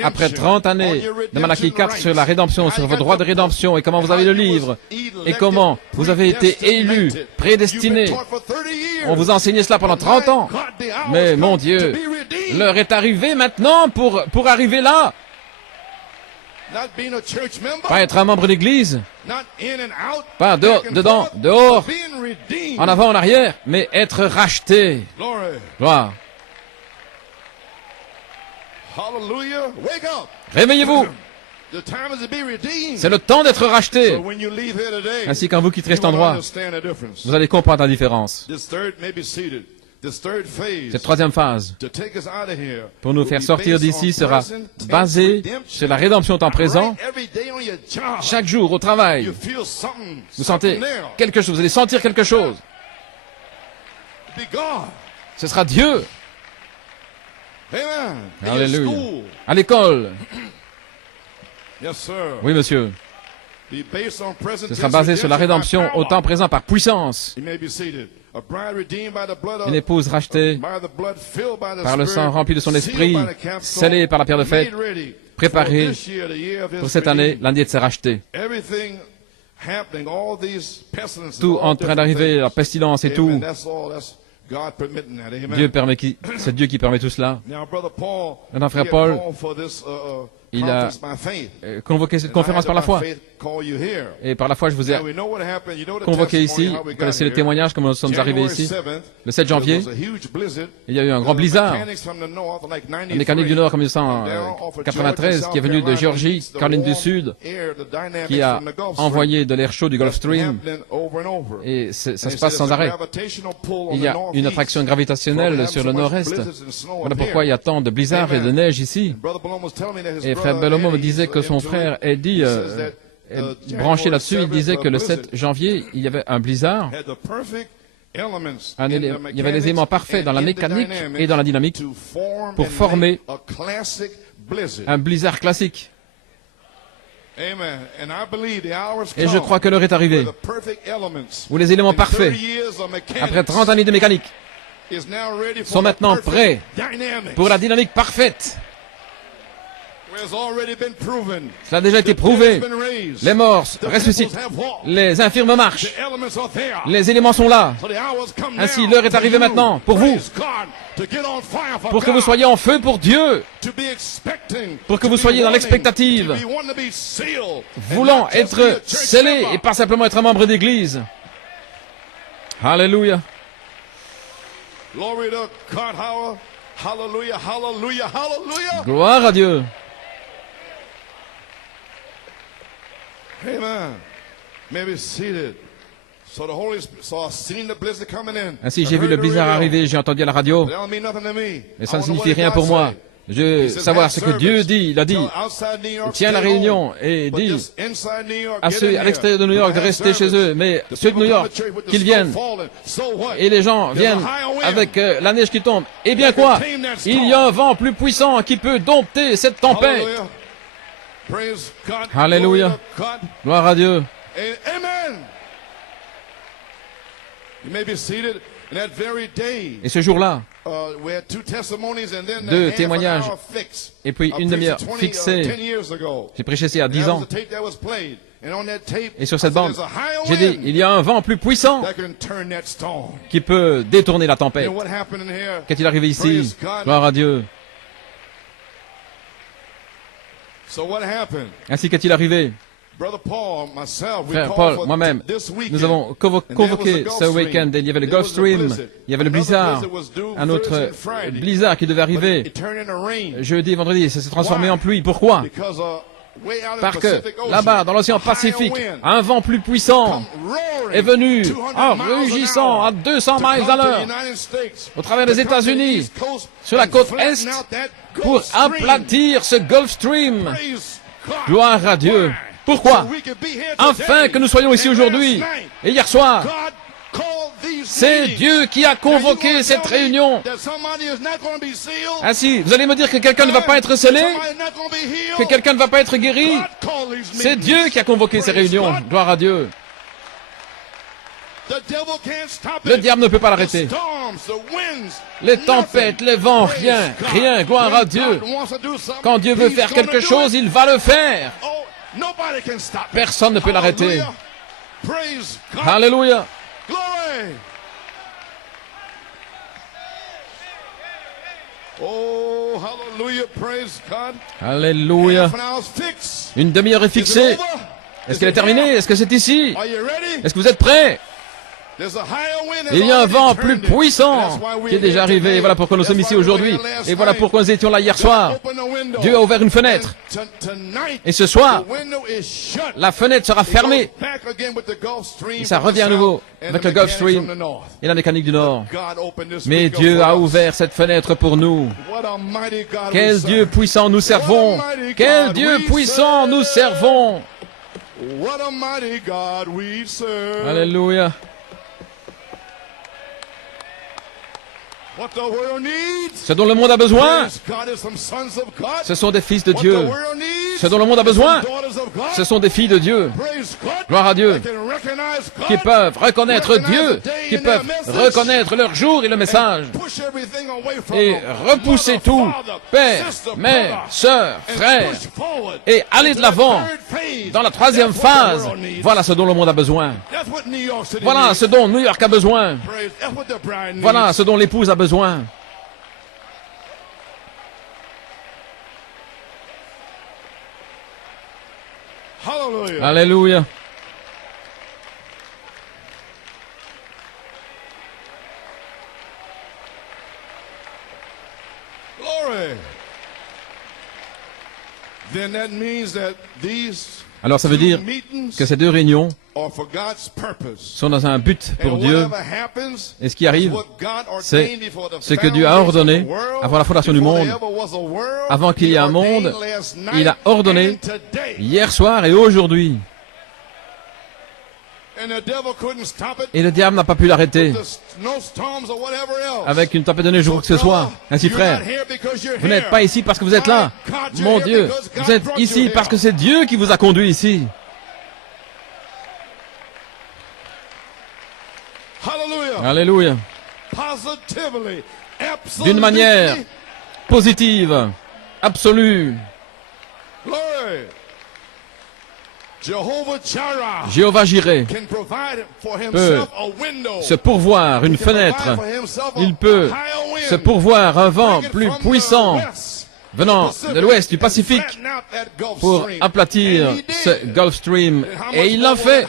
après 30 années de Malachie 4 sur la rédemption, sur vos droits de rédemption et comment vous avez le livre et comment vous avez été élu, prédestiné. On vous a enseigné cela pendant 30 ans. Mais mon Dieu, l'heure est arrivée maintenant pour arriver là. Not being a church member. Pas être un membre d'église. Not in and out. Pas back and dedans, forth, dehors, but being redeemed. en avant, en arrière, mais être racheté. Glory. Gloire. Hallelujah. Wake up. Réveillez-vous. The time is to be redeemed. C'est le temps d'être racheté. So when you leave here today, Ainsi, quand vous quitterez you cet will endroit, understand the difference. vous allez comprendre la différence. This third may be seated. This third phase Cette troisième phase, to take us out of here pour nous will faire be sortir based d'ici, on sera present tense basée redemption. sur la rédemption au temps présent. Right every day on your job. Chaque jour, au travail, You feel something, vous sentez something there. quelque chose, vous allez sentir quelque chose. Be God. Ce sera Dieu. Amen. In your Alléluia. school. À l'école. Yes, sir. Oui, monsieur. Be based on present Ce sera tense basé sur la redemption by rédemption au power. temps présent par puissance. You may be seated. A bride redeemed by the blood of, Une épouse rachetée by the blood filled by the par le Spirit, sang rempli de son sealed esprit, by the capstone, scellé par la pierre de fête, made ready préparé for this year, the year of his pour cette année, redeeming. l'année de se racheter. Everything happening, all these pestilences, Tout all en train different d'arriver, things. la pestilence et Amen. tout. That's all. That's God permitting that. Amen. Dieu permet c'est Dieu qui permet tout cela. Now, Brother Paul, Maintenant, frère he had Paul, called for this, il a conference by faith. Convoqué cette And I conférence had par la by foi. faith call you here. Et par la foi, je vous ai Now, we know what happened. You know the convoqué testimony, ici. how we Vous got connaissez le here. témoignage, comment nous sommes arrivés January ici. 7th, Le 7 janvier, there was a huge blizzard. il y a eu un grand blizzard. Mechanics from the north, like Un 93, mécanique du Nord en down off of 1993 Georgia, qui est venu de South Géorgie, Carolina, Caroline du the Sud, warm air, the dynamics qui a from the Gulf Stream. envoyé de l'air chaud du Gulf That's Stream. happening over and over. Et ça And se he passe said sans there's a arrêt. gravitational pull on Il y the a une northeast. attraction So we're gravitationnelle having sur so le much nord-est. blizzards and snow Voilà up pourquoi il y here. a tant de blizzards et de Amen. neige ici. Brother Ballon was telling me that his Et frère brother Bellomo me Eddie, disait que son into it. frère Eddie, He says that, branché là-dessus, il January disait que le 7th, 7 janvier, il y avait un blizzard. had the perfect elements Il y in the avait les mechanics éléments parfaits dans la and in the mécanique dynamics et dans la dynamique to form pour and former make a classic blizzard. un blizzard classique. Amen. And I believe the hour's Et je come crois que l'heure est arrivée where the perfect elements où les éléments in 30 parfaits, years of mechanics après 30 années de mécanique, is now ready for sont the maintenant perfect prêts dynamics, pour la dynamique parfaite. where it's already been proven. Cela a déjà été The prouvé. dead has been raised. Les morts The ressuscitent. cripples have walked. Les infirmes marchent. The elements are there. Les éléments sont là. So the hour's come Ainsi, now l'heure est for arrivée you, maintenant pour vous, praise God, to get on fire for pour que vous God, soyez en feu pour Dieu, to be expecting, pour que to vous be soyez dans wanting, l'expectative, to be wanting to be sealed, and voulant not just be a être church scellé member. et pas simplement être un membre d'église. Alléluia. Glory to God. Hallelujah, hallelujah, hallelujah. Gloire à Dieu. Amen. Maybe seated. So the Holy Spirit, so I've seen the blizzard coming in. Ainsi, I j'ai vu heard le the blizzard radio. arriver, j'ai entendu à la radio, That don't mean nothing to me. mais ça I ne wanna know signifie what rien God pour moi. say. Je He veux says, savoir have ce que Dieu service. dit. Il a dit, Tell outside New York, tiens la stay home. réunion et But dis just inside New York, à get ceux in à here. l'extérieur de New York de Have rester chez service. eux, mais The ceux de people New come York to church with the qu'ils snow viennent falling. So what? et les gens There's a viennent higher wind. avec la neige qui tombe. Eh bien quoi? Il y a un vent plus puissant qui peut dompter cette tempête. Hallelujah. Praise God. Hallelujah. Glory to God. Gloire à Dieu. Amen. You may be seated. In that very day, Et ce jour-là, we had two testimonies and then deux half an témoignages hour fix. et puis I une preached demi-heure 20, fixée. 10 years ago. J'ai prêché il y a And 10 that ans. was the tape that was played. And on that tape, Et sur I cette said, bande, there's a higher j'ai dit, wind il y a un vent plus puissant that can turn that storm. qui peut détourner la tempête. And what happened in here? Qu'est-il arrivé ici? Praise God. Gloire à Dieu. So what happened? Ainsi qu'est-il arrivé? Brother Paul, myself, we Frère called Paul, for moi-même, this weekend. nous avons And there was convoqué the Gulf ce Stream. week-end. Il y avait le There Gulf was a Stream, blizzard. il y avait le Another blizzard, blizzard was due un autre Thursday and Friday. blizzard qui devait But arriver it turned into rain. jeudi et vendredi. Ça s'est transformé Why? en pluie. Pourquoi? Because, way out in Parce the que Pacific Ocean, là-bas, dans l'océan a higher Pacifique, wind un vent plus puissant come roaring est venu 200 en miles an rugissant hour à 200 to miles come à to the l'heure United States, au travers des to come to the États-Unis, East Coast sur la and côte flatten Est, out that Gulf pour Stream. aplatir ce Gulf Stream. Praise God. Gloire à Dieu. Why? Pourquoi? So we could be here Afin today. que nous soyons ici And aujourd'hui. last night, Et hier soir, God called these c'est meetings. Dieu qui a Now, you convoqué wanna cette tell me réunion. that somebody is not gonna be sealed? Ainsi, vous allez me dire que quelqu'un ne va pas être scellé, Somebody not gonna be healed? que quelqu'un ne va pas être guéri. God called these C'est meetings. Dieu qui a convoqué ces Praise réunions. God. Gloire à Dieu. The devil can't stop Le it. diable ne peut pas The l'arrêter. storms, the winds, Les nothing. tempêtes, les vents, Praise rien, God. rien. Gloire When à Dieu. God wants to do something, Quand Dieu veut He's faire gonna quelque do chose, it. il va le faire. Oh, nobody can stop it. Personne ne peut l'arrêter. Hallelujah. Praise God. Alléluia. Glory. Oh, Oh, hallelujah, praise God. Alléluia. Half an hour's fixed. Une demi-heure est Is it fixée. over? Est-ce qu'elle est terminée? Est-ce que c'est ici? Are you ready? Est-ce que vous êtes prêts? There's a higher wind. Il y a un vent plus puissant qui est déjà arrivé. Et voilà pourquoi nous sommes ici aujourd'hui. Et voilà pourquoi nous étions là hier soir. Dieu a ouvert une fenêtre. Et ce soir, la fenêtre sera fermée. Et ça revient à nouveau avec le Gulf Stream et la mécanique du Nord. Mais Dieu a ouvert cette fenêtre pour nous. Quel Dieu puissant nous servons! Quel Dieu puissant nous servons! Alléluia. Ce dont le monde a besoin, ce sont des fils de Dieu. Ce dont le monde a besoin, ce sont des filles de Dieu. Gloire à Dieu. Qui peuvent reconnaître Dieu, qui peuvent reconnaître leur jour et le message. Et repousser tout, père, mère, sœur, frère, et aller de l'avant dans la troisième phase. Voilà ce dont le monde a besoin. Voilà ce dont New York a besoin. Voilà ce dont l'épouse a besoin. Alléluia. Alors ça veut dire que ces deux réunions sont dans un but pour Dieu. Et ce qui arrive, c'est ce que Dieu a ordonné avant la fondation du monde. Avant qu'il y ait un monde, il a ordonné hier soir et aujourd'hui. Et le diable n'a pas pu l'arrêter avec une tempête de neige ou quoi que ce soit. Ainsi, frère, vous n'êtes pas ici parce que vous êtes là. Mon Dieu, vous êtes ici parce que c'est Dieu qui vous a conduit ici. Alléluia. D'une manière positive, absolue. Jéhovah Jireh peut se pourvoir une fenêtre. Il peut se pourvoir un vent plus puissant venant de l'ouest du Pacifique pour aplatir ce Gulf Stream. Et il l'a fait.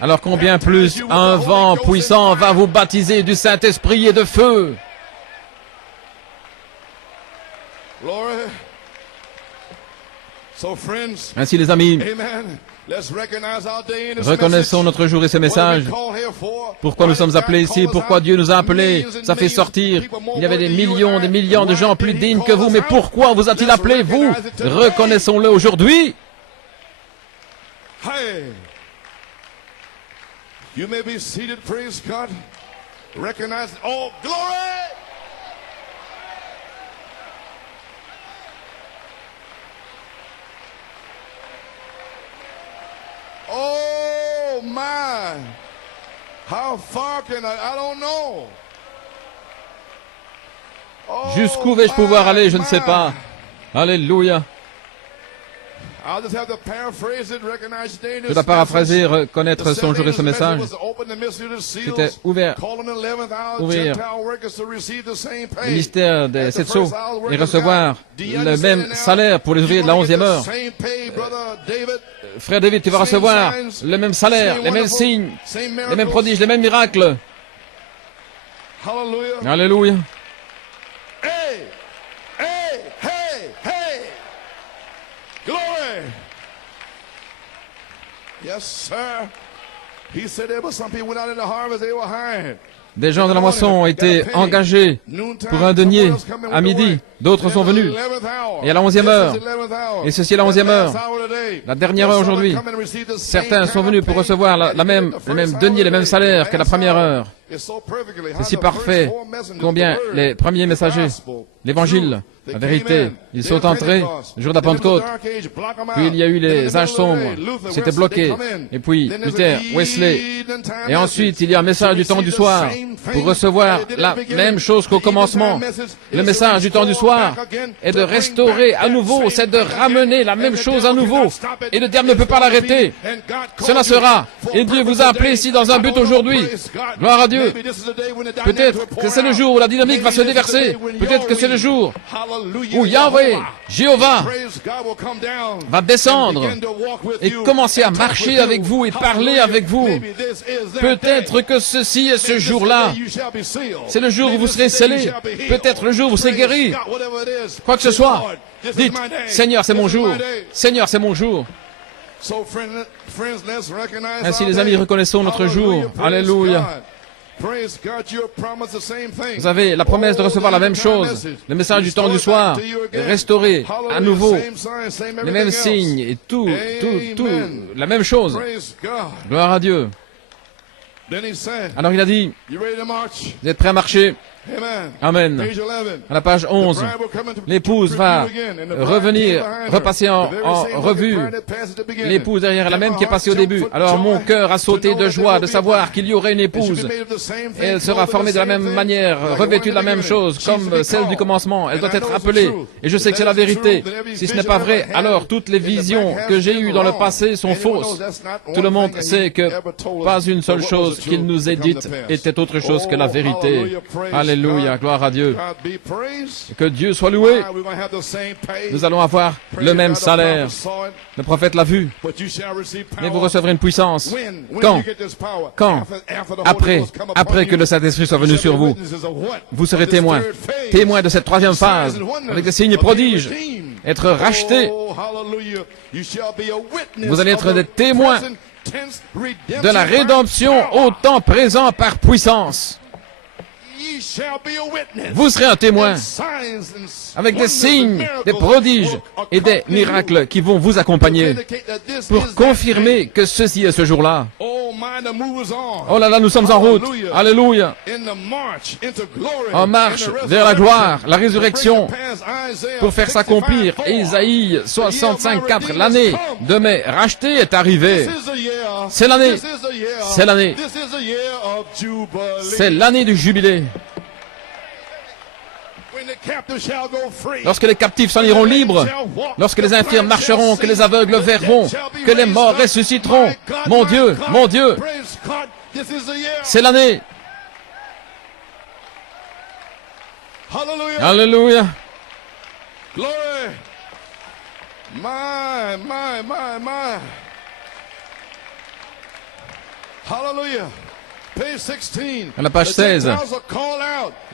Alors combien plus un vent puissant va vous baptiser du Saint-Esprit et de feu. Ainsi les amis, reconnaissons notre jour et ses messages. Pourquoi nous sommes appelés ici? Pourquoi Dieu nous a appelés? Ça fait sortir. Il y avait des millions de gens plus dignes que vous. Mais pourquoi vous a-t-il appelés, vous? Reconnaissons-le aujourd'hui. You may be seated, praise God. Recognize, oh, glory! Oh my! How far can I don't know. Oh, jusqu'où vais-je pouvoir aller? Je ne sais pas. Alléluia. Je dois paraphraser, reconnaître son jour et ce message. C'était ouvrir le mystère des 7 sceaux et recevoir le même salaire pour les ouvriers de la 11e heure. Frère David, tu vas recevoir le même salaire, les mêmes signes, les mêmes prodiges, les mêmes miracles. Alléluia. Yes, sir. He said there were some people went out in the harvest, they were hired. Des gens de la moisson ont été engagés pour un denier à midi. D'autres sont venus. Et à la 11e heure. Et ceci est la 11e heure. La dernière heure aujourd'hui. Certains sont venus pour recevoir le même denier, le même salaire que la première heure. C'est si parfait combien les premiers messagers, l'évangile, la vérité, ils sont entrés le jour de la Pentecôte. Puis il y a eu les âges sombres, c'était bloqué. Et puis Luther, Wesley. Et ensuite il y a un message du temps du soir pour recevoir la même chose qu'au commencement. Le message du temps du soir est de restaurer à nouveau, c'est de ramener la même chose à nouveau. Et le diable ne peut pas l'arrêter. Cela sera. Et Dieu vous a appelé ici dans un but aujourd'hui. Gloire à Dieu. Peut-être que c'est le jour où la dynamique va se déverser. Peut-être que c'est le jour où Yahweh, Jéhovah, va descendre et commencer à marcher avec vous et parler avec vous. Peut-être que ceci est ce jour-là. C'est le jour où vous serez scellés. Peut-être le jour où vous serez guéris. Quoi que ce soit. Dites, Seigneur, c'est mon jour. Seigneur, c'est mon jour. Ainsi, les amis, reconnaissons notre jour. Alléluia. Vous avez la promesse de recevoir la même chose. Le message du temps du soir est restauré à nouveau. Les mêmes signes et tout, la même chose. Gloire à Dieu. Alors il a dit, vous êtes prêts à marcher? Amen. À la page 11, l'épouse va revenir, repasser en revue l'épouse derrière la même qui est passée au début. Alors mon cœur a sauté de joie de savoir qu'il y aurait une épouse. Et elle sera formée de la même manière, revêtue de la même chose, comme celle du commencement. Elle doit être appelée. Et je sais que c'est la vérité. Si ce n'est pas vrai, alors toutes les visions que j'ai eues dans le passé sont fausses. Tout le monde sait que pas une seule chose qu'il nous ait dite était autre chose que la vérité. Alléluia, gloire à Dieu. Et que Dieu soit loué. Nous allons avoir le même salaire. Le prophète l'a vu. Mais vous recevrez une puissance. Quand? Quand? Après que le Saint-Esprit soit venu sur vous. Vous serez témoins. Témoins de cette troisième phase. Avec des signes et prodiges. Être rachetés. Vous allez être des témoins de la rédemption au temps présent par puissance. Vous serez un témoin avec des signes, des prodiges et des miracles qui vont vous accompagner pour confirmer que ceci est ce jour-là. Oh là là, nous sommes en route. Alléluia. En marche vers la gloire, la résurrection, pour faire s'accomplir Ésaïe 65:4. L'année de mes rachetés est arrivée. C'est l'année. C'est l'année. C'est l'année du jubilé. Lorsque les captifs s'en iront libres, lorsque les infirmes marcheront, que les aveugles verront, que les morts ressusciteront. Mon Dieu, c'est l'année. Alléluia. Hallelujah. À la page 16,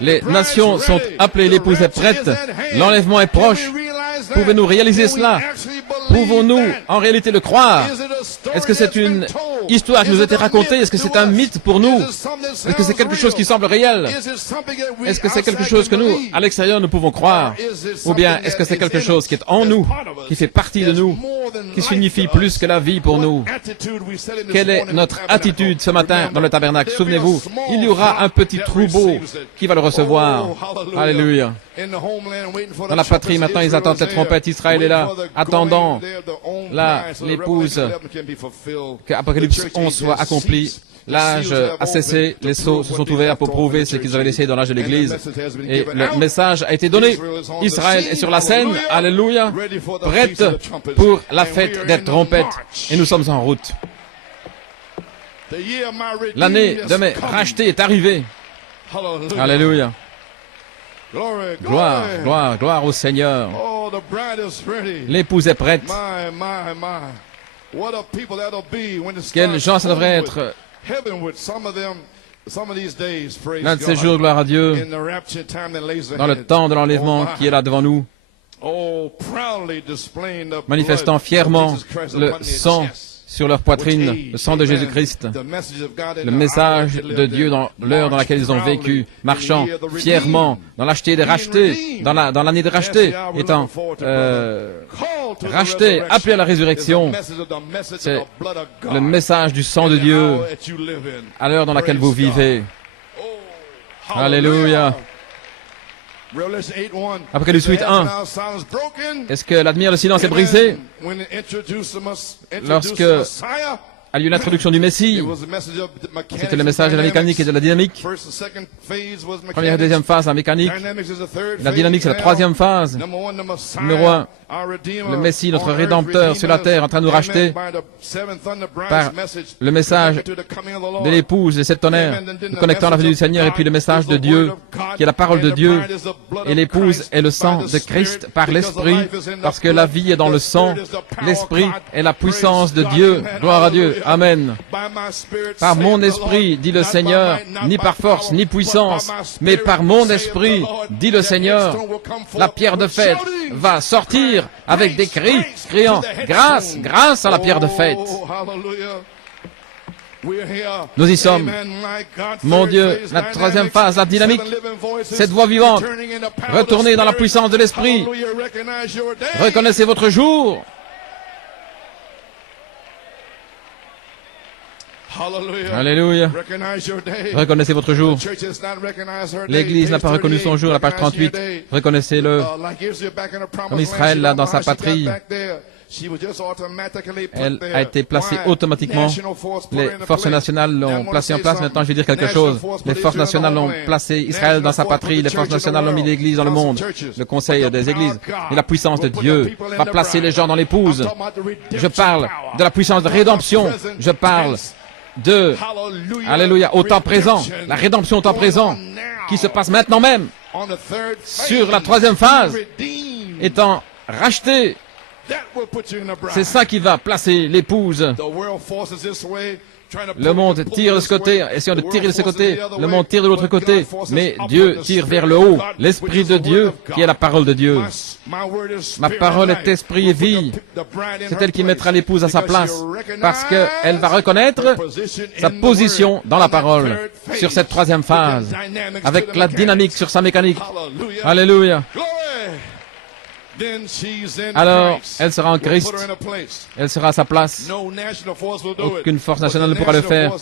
les nations sont appelées, l'épouse est prête, l'enlèvement est proche. Pouvez-nous réaliser cela? Pouvons-nous en réalité le croire? Est-ce que c'est une histoire qui nous a été racontée? Est-ce que c'est un mythe pour nous? Est-ce que c'est quelque chose qui semble réel? Est-ce que c'est quelque chose que nous, à l'extérieur, nous pouvons croire? Ou bien est-ce que c'est quelque chose qui est en nous, qui fait partie de nous, qui signifie plus que la vie pour nous? Quelle est notre attitude ce matin dans le tabernacle? Souvenez-vous, il y aura un petit troupeau qui va le recevoir. Alléluia. Dans la patrie, maintenant, ils attendent cette trompette. Israël est là, attendant l'épouse, que Apocalypse 11 soit accompli. L'âge a cessé, les sceaux se sont ouverts pour prouver ce qu'ils avaient laissé dans l'âge de l'Église. Et le message a été donné. Israël est sur la scène, alléluia, prête pour la fête des trompettes. Et nous sommes en route. L'année de mes rachetés est arrivée. Alléluia. Gloire, gloire, gloire au Seigneur. L'épouse est prête. Quels gens ça devrait être l'un de ces jours, gloire à Dieu, dans le temps de l'enlèvement qui est là devant nous, manifestant fièrement le sang sur leur poitrine, le sang de Jésus-Christ, le message de Dieu dans l'heure dans laquelle ils ont vécu, marchant fièrement dans l'acheté des rachetés, dans l'année des rachetés, étant rachetés, appelés à la résurrection. C'est le message du sang de Dieu à l'heure dans laquelle vous vivez. Alléluia. Apocalypse 8:1. Est-ce que l'admire le silence est brisé? Lorsque a lieu l'introduction du Messie. C'était le message de la mécanique et de la dynamique. Première et deuxième phase, la mécanique. La dynamique, c'est la troisième phase. Numéro 1, le Messie, notre Rédempteur sur la terre, en train de nous racheter par le message de l'épouse et sept tonnerres, nous connectant à la venue du Seigneur, et puis le message de Dieu, qui est la parole de Dieu, et l'épouse est le sang de Christ par l'Esprit, parce que la vie est dans le sang, l'Esprit est la puissance de Dieu. Gloire à Dieu. Amen. Par mon esprit, dit le Seigneur, ni par force, ni puissance, mais par mon esprit, dit le Seigneur, la pierre de fête va sortir avec des cris, criant, grâce, grâce à la pierre de fête. Nous y sommes. Mon Dieu, la troisième phase, la dynamique, cette voix vivante, retournez dans la puissance de l'Esprit. Reconnaissez votre jour. Alléluia. Reconnaissez votre jour. L'Église n'a pas reconnu son jour, la page 38. Reconnaissez-le. Comme Israël, là, dans sa patrie, elle a été placée automatiquement. Les forces nationales l'ont placée en place. Maintenant, je vais dire quelque chose. Les forces nationales l'ont placé Israël dans sa patrie. Les forces nationales ont mis l'Église dans le monde. Le Conseil des Églises. Et la puissance de Dieu va placer les gens dans l'épouse. Je parle de la puissance de rédemption. Je parle de, alléluia, au temps présent, la rédemption au temps présent, qui se passe maintenant même, sur la troisième phase, étant racheté. C'est ça qui va placer l'épouse. Le monde tire de ce côté, essayant de tirer de ce côté, le monde tire de l'autre côté, mais Dieu tire vers le haut, l'Esprit de Dieu, qui est la parole de Dieu. Ma parole est esprit et vie. C'est elle qui mettra l'épouse à sa place, parce qu'elle va reconnaître sa position dans la parole, sur cette troisième phase, avec la dynamique sur sa mécanique. Alléluia. Alors, elle sera en Christ, elle sera à sa place. Aucune force nationale ne pourra le faire.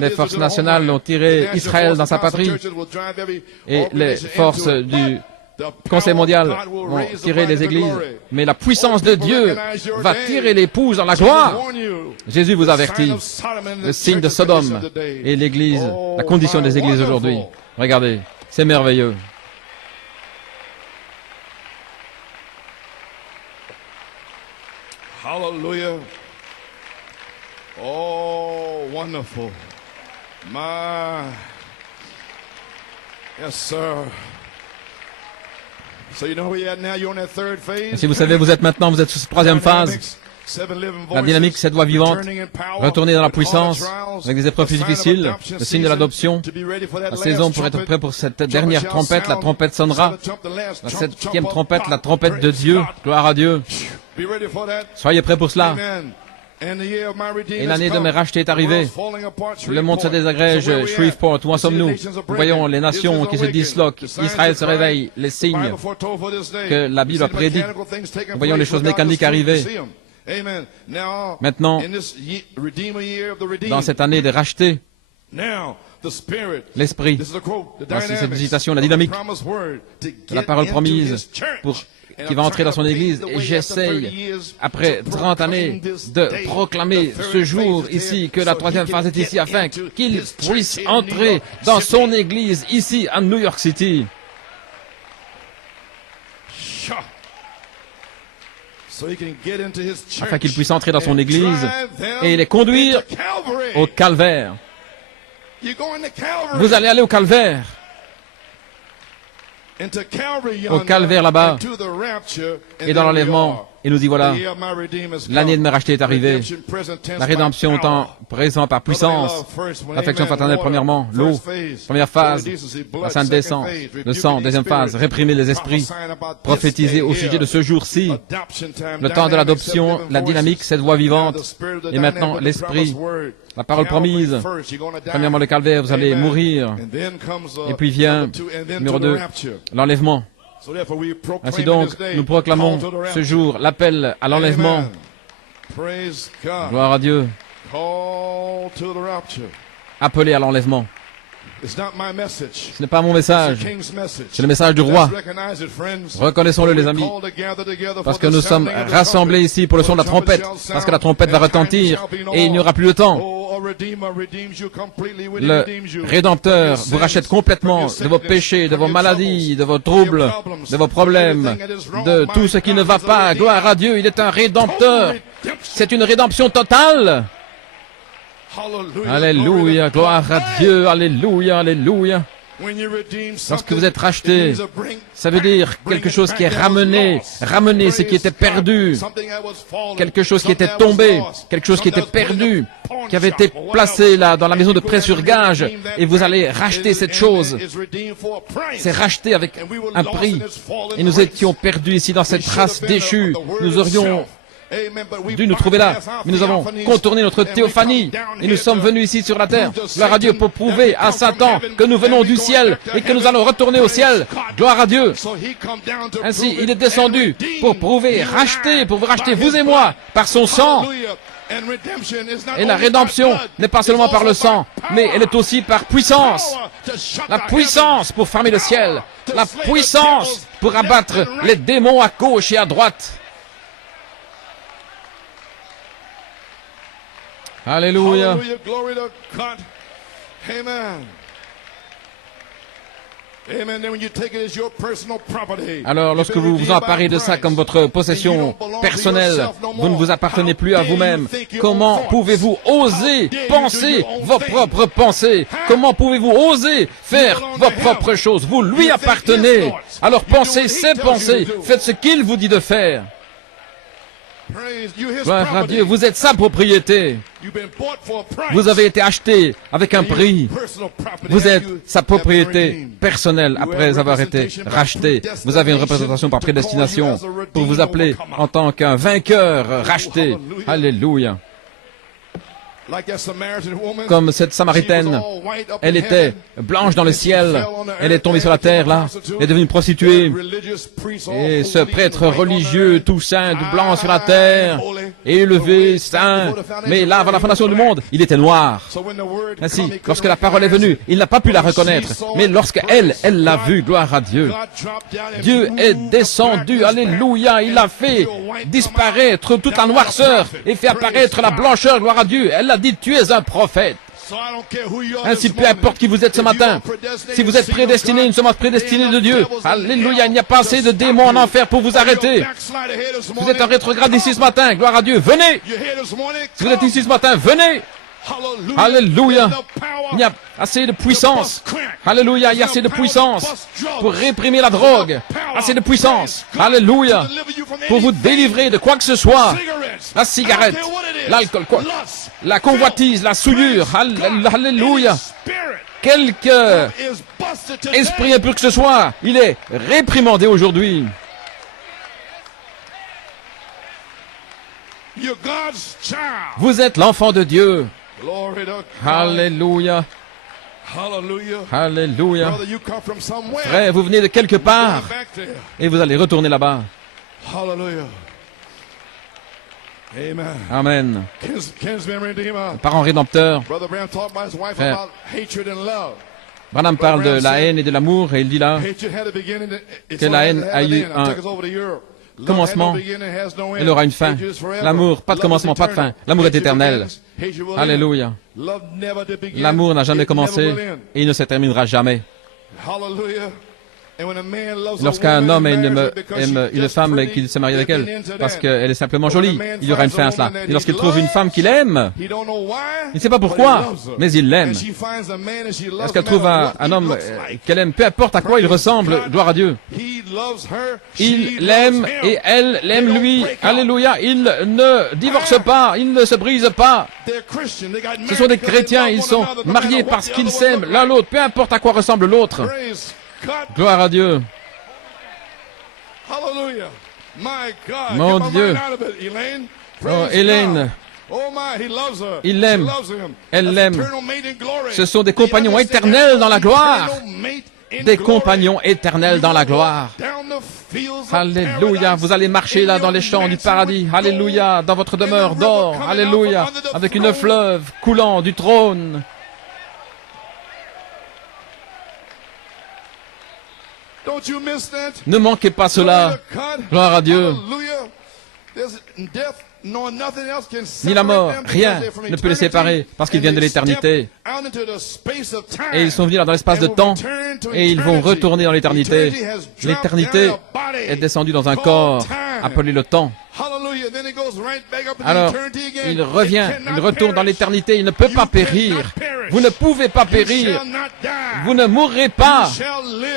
Les forces nationales ont tiré Israël dans sa patrie, et les forces du Conseil mondial vont tirer les églises. Mais la puissance de Dieu va tirer l'épouse dans la gloire. Jésus vous avertit. Le signe de Sodome et l'église, la condition des églises aujourd'hui. Regardez, c'est merveilleux. Hallelujah. Oh, wonderful. My. Yes, sir. So you know where you're at now? You're on that third phase. Et si vous savez, vous êtes sur cette troisième phase. La dynamique, cette voix vivante, retourner dans la puissance, avec des épreuves plus difficiles, le signe de l'adoption, la saison pour être prêt pour cette dernière trompette, la trompette sonnera, la septième trompette, la trompette de Dieu, gloire à Dieu. Soyez prêts pour cela. Et l'année de mes rachetés est arrivée. Le monde se désagrège. Shreveport, où en sommes-nous? Nous voyons les nations qui se disloquent. Israël se réveille. Les signes que la Bible a prédits. Nous voyons les choses mécaniques arriver. Maintenant, dans cette année des rachetés, l'Esprit, voici cette visitation, la dynamique, la parole promise qui va entrer dans son Église. Et j'essaye, après 30 années, de proclamer ce jour ici, que la troisième phase est ici, afin qu'il puisse entrer dans son Église ici à New York City. Afin qu'il puisse entrer dans son Église et les conduire au calvaire. Vous allez aller au calvaire. Au calvaire là-bas et dans l'enlèvement. Et nous y voilà. L'année de mes rachetés est arrivée. La rédemption au temps présent par puissance. L'affection fraternelle premièrement. L'eau. Première phase. La sainte décence. Le sang. Deuxième phase. Réprimer les esprits. Prophétiser au sujet de ce jour-ci. Le temps de l'adoption. La dynamique. Cette voix vivante. Et maintenant l'esprit. La parole promise. Premièrement le calvaire. Vous allez mourir. Et puis vient, numéro 2, l'enlèvement. Ainsi donc, nous proclamons ce jour l'appel à l'enlèvement. Gloire à Dieu. Appelé à l'enlèvement. Ce n'est pas mon message. C'est le message du roi. Reconnaissons-le, les amis. Parce que nous sommes rassemblés ici pour le son de la trompette. Parce que la trompette va retentir et il n'y aura plus de temps. Le Rédempteur vous rachète complètement de vos péchés, de vos maladies, de vos troubles, de vos problèmes, de tout ce qui ne va pas. Gloire à Dieu, il est un Rédempteur. C'est une rédemption totale. Alléluia, gloire à Dieu, alléluia, alléluia. Lorsque vous êtes racheté, ça veut dire quelque chose qui est ramené, ramener ce qui était perdu, quelque chose qui était tombé, quelque chose qui était perdu, qui avait été placé là dans la maison de prêt sur gage, et vous allez racheter cette chose. C'est racheté avec un prix. Et nous étions perdus ici dans cette race déchue. Nous aurions dû nous trouver là, mais nous avons contourné notre théophanie et nous sommes venus ici sur la terre, gloire à Dieu, pour prouver à Satan que nous venons du ciel et que nous allons retourner au ciel. Gloire à Dieu. Ainsi, il est descendu pour prouver, racheter, pour vous racheter, vous et moi, par son sang. Et la rédemption n'est pas seulement par le sang, mais elle est aussi par puissance. La puissance pour fermer le ciel, la puissance pour abattre les démons à gauche et à droite. Alléluia. Alors, lorsque vous vous emparez de ça comme votre possession personnelle, vous ne vous appartenez plus à vous-même. Comment pouvez-vous oser penser vos propres pensées? Comment pouvez-vous oser faire vos propres choses? Vous lui appartenez. Alors pensez ses pensées. Faites ce qu'il vous dit de faire. Gloire à Dieu, vous êtes sa propriété. Vous avez été acheté avec un prix. Vous êtes sa propriété personnelle après avoir été racheté. Vous avez une représentation par prédestination pour vous appeler en tant qu'un vainqueur racheté. Alléluia. Comme cette Samaritaine, elle était blanche dans le ciel, elle est tombée sur la terre là, elle est devenue une prostituée, et ce prêtre religieux tout saint, tout blanc sur la terre, élevé, saint, mais là, avant la fondation du monde, il était noir. Ainsi, lorsque la parole est venue, il n'a pas pu la reconnaître, mais lorsqu'elle l'a vue, gloire à Dieu. Dieu est descendu, alléluia, il a fait disparaître toute la noirceur et fait apparaître la blancheur, gloire à Dieu. Elle a dit, tu es un prophète. Ainsi, peu importe qui vous êtes ce matin, si vous êtes prédestiné, une semence prédestinée de Dieu, alléluia, il n'y a pas assez de démons en enfer pour vous arrêter. Si vous êtes en rétrograde ici ce matin, gloire à Dieu, venez. Si vous êtes ici ce matin, venez. Alléluia. Il y a assez de puissance. Alléluia, il y a assez de puissance pour réprimer la drogue. Assez de puissance. Alléluia. Pour vous délivrer de quoi que ce soit. La cigarette, l'alcool, quoi. La convoitise, la souillure. Alléluia. Quelque esprit impur que ce soit, il est réprimandé aujourd'hui. Vous êtes l'enfant de Dieu. Alléluia. Alléluia. Frère, vous venez de quelque part et vous allez retourner là-bas. Amen. Parents rédempteurs. Frère, Branham parle de la haine et de l'amour et il dit là que la haine a eu un commencement, elle aura une fin. L'amour, pas de commencement, pas de fin. L'amour est éternel. Alléluia. L'amour n'a jamais commencé et il ne se terminera jamais. Lorsqu'un homme aime une femme et qu'il se marie avec elle, parce qu'elle est simplement jolie, il y aura une fin à cela. Et lorsqu'il trouve une femme qu'il aime, il ne sait pas pourquoi, mais il l'aime. Lorsqu'elle trouve un homme qu'elle aime, peu importe à quoi il ressemble, gloire à Dieu. Il l'aime et elle l'aime lui. Alléluia. Ils ne divorcent pas, ils ne se brisent pas. Ce sont des chrétiens, ils sont mariés parce qu'ils s'aiment l'un l'autre, peu importe à quoi ressemble l'autre. Gloire à Dieu. Mon Dieu. Oh, Hélène. Il l'aime. Elle l'aime. Ce sont des compagnons éternels dans la gloire. Des compagnons éternels dans la gloire. Alléluia. Vous allez marcher là dans les champs du paradis. Alléluia. Dans votre demeure d'or. Alléluia. Avec une fleuve coulant du trône. Ne manquez pas cela. Gloire à Dieu. Ni la mort, rien ne peut les séparer parce qu'ils viennent de l'éternité. Et ils sont venus là dans l'espace de temps et ils vont retourner dans l'éternité. L'éternité est descendue dans un corps appelé le temps. Alors, il revient, il retourne dans l'éternité, il ne peut pas périr. Vous ne pouvez pas périr. Vous ne mourrez pas,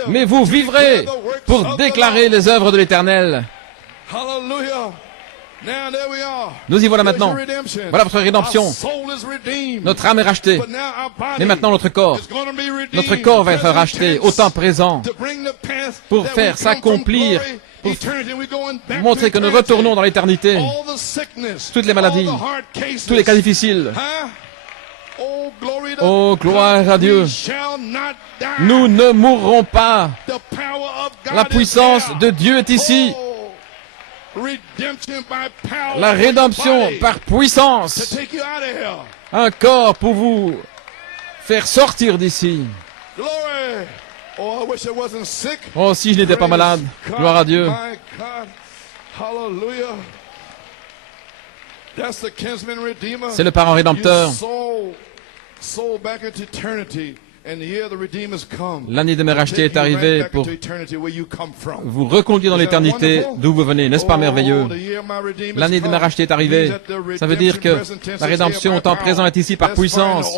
mais vous vivrez pour déclarer les œuvres de l'Éternel. Nous y voilà maintenant. Voilà votre rédemption. Notre âme est rachetée. Mais maintenant notre corps va être racheté au temps présent pour faire s'accomplir, pour montrer que nous retournons dans l'éternité. Toutes les maladies, tous les cas difficiles. Oh, gloire à Dieu. Nous ne mourrons pas. La puissance de Dieu est ici. La rédemption par puissance. Un corps pour vous faire sortir d'ici. Oh, si je n'étais pas malade. Gloire à Dieu. C'est le parent rédempteur. L'année de me racheter est arrivée pour vous reconduire dans l'éternité d'où vous venez. N'est-ce pas merveilleux? L'année de me racheter est arrivée. Ça veut dire que la rédemption au temps présent est ici par puissance.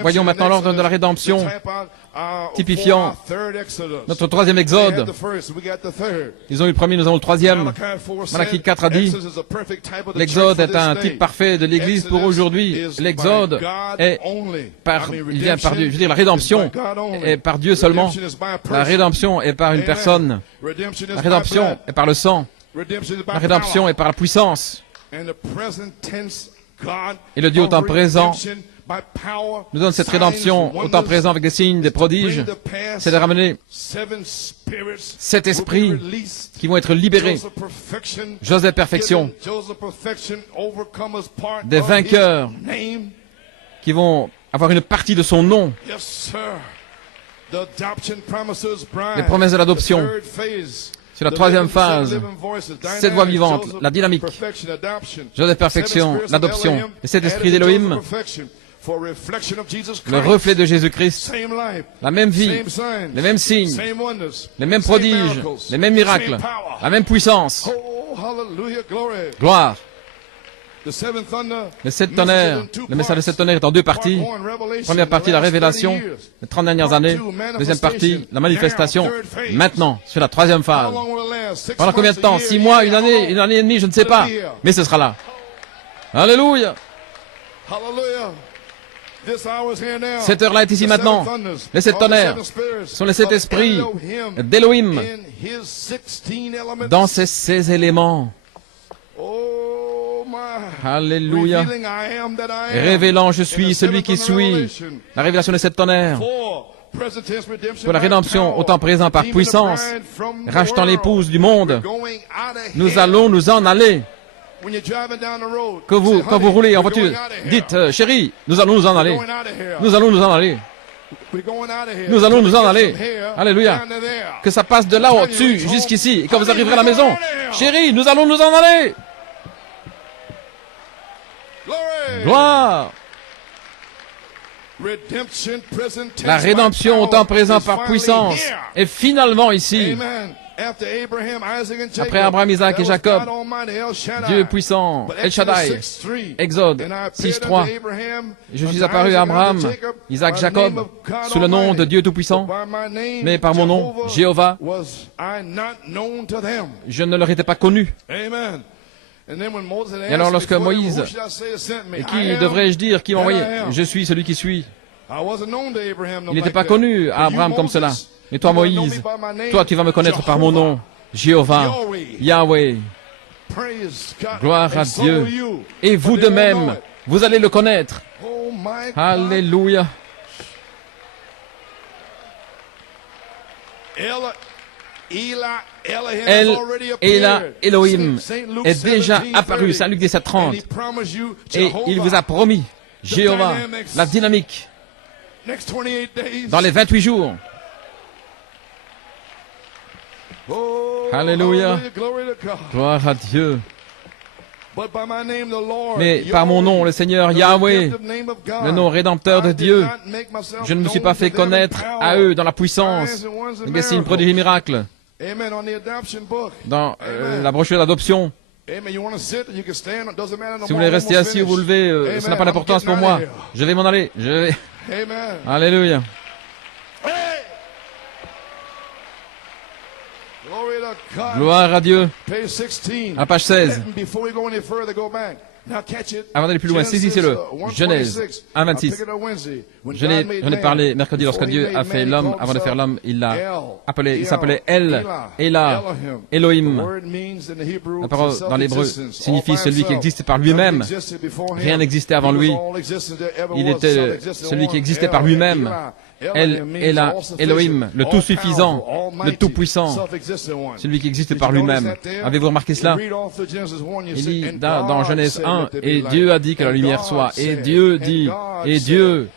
Voyons maintenant l'ordre de la rédemption, typifiant notre troisième exode. Ils ont eu le premier, nous avons le troisième. Malachie 4 a dit, l'exode est un type parfait de l'Église pour aujourd'hui. L'exode est il vient par Dieu. Je veux dire, la rédemption est par Dieu seulement. La rédemption est par une personne. La rédemption est par le sang. La rédemption est par la puissance. Et le Dieu au temps présent nous donne cette rédemption au temps présent avec des signes, des prodiges. C'est de ramener 7 esprits qui vont être libérés. Joseph perfection. Des vainqueurs qui vont avoir une partie de son nom. Les promesses de l'adoption. C'est la troisième phase. Cette voix vivante, la dynamique. Joseph perfection, l'adoption. Et cet esprit d'Élohim, le reflet de Jésus-Christ, la même vie, les mêmes signes, les mêmes prodiges, les mêmes miracles, la même puissance. Gloire. Les 7 tonnerres, le message de 7 tonnerres est en 2 parties. Première partie, la révélation, les 30 dernières années. Deuxième partie, la manifestation. Maintenant, sur la troisième phase. Pendant combien de temps? 6 mois, une année et demie, je ne sais pas. Mais ce sera là. Alléluia. Cette heure-là est ici maintenant. Les 7 tonnerres sont les 7 esprits d'Élohim dans ces 16 éléments. Alléluia. Révélant, je suis celui qui suis. La révélation des 7 tonnerres. Pour la rédemption au temps présent par puissance, rachetant l'épouse du monde, nous allons nous en aller. Quand vous roulez en voiture, dites, chérie, nous allons nous en aller. Nous allons nous en aller. Nous allons nous en aller. Alléluia. Que ça passe de là au-dessus jusqu'ici. Et quand vous arriverez à la maison, chérie, nous allons nous en aller. Gloire. La rédemption au temps présent par puissance est finalement ici. Après Abraham, Isaac et Jacob, Dieu puissant, El Shaddai, Exode 6.3. Je suis apparu à Abraham, Isaac, Jacob, sous le nom de Dieu Tout-Puissant, mais par mon nom, Jéhovah, je ne leur étais pas connu. Et alors lorsque Moïse, et qui devrais-je dire, qui m'a envoyé? Je suis celui qui suis. Il n'était pas connu à Abraham comme cela. Mais toi Moïse, toi tu vas me connaître par mon nom, Jéhovah, Yahweh. Gloire à Dieu. Et vous de même, vous allez le connaître. Alléluia. Elohim est déjà apparu, Saint Luc 17:30, et il vous a promis, Jéhovah, la dynamique, dans les 28 jours, Oh, Alléluia. Glory to God. Gloire à Dieu. But by my name, the Lord, Mais par mon nom, le Seigneur the Yahweh, redemptive name of God, le nom rédempteur de I did Dieu, not make myself je ne me suis known pas to fait them in connaître power, à eux dans la puissance, signs and wonders and des signes, prodiges et miracles, Amen. On the adoption book. dans Amen. la brochure d'adoption. Amen. You want to sit? You can stand. It doesn't matter no Si vous more. voulez rester I'm assis ou almost vous lever, finished. ça n'a pas Amen. d'importance I'm pour getting moi. out of here. Je vais m'en aller. Je vais. Amen. Alléluia. Hey! Glory to God. Gloire à Dieu. Page 16. À page 16. Before we go any further, go back. Now catch it. Avant d'aller plus loin, saisissez-le. Genèse 1:26. Je n'en ai parlé mercredi lorsque Dieu a fait l'homme. Avant de faire l'homme, il l'a appelé, il s'appelait El, Ela, Elohim. La parole dans l'hébreu signifie celui qui existe par lui-même. Rien n'existait avant lui. Il était celui qui existait par lui-même. El, Ela, Elohim, le tout suffisant, le tout puissant, celui qui existe par lui-même. Avez-vous remarqué cela? Il dit dans Genèse 1, et Dieu a dit que la lumière soit, et Dieu dit, et Dieu,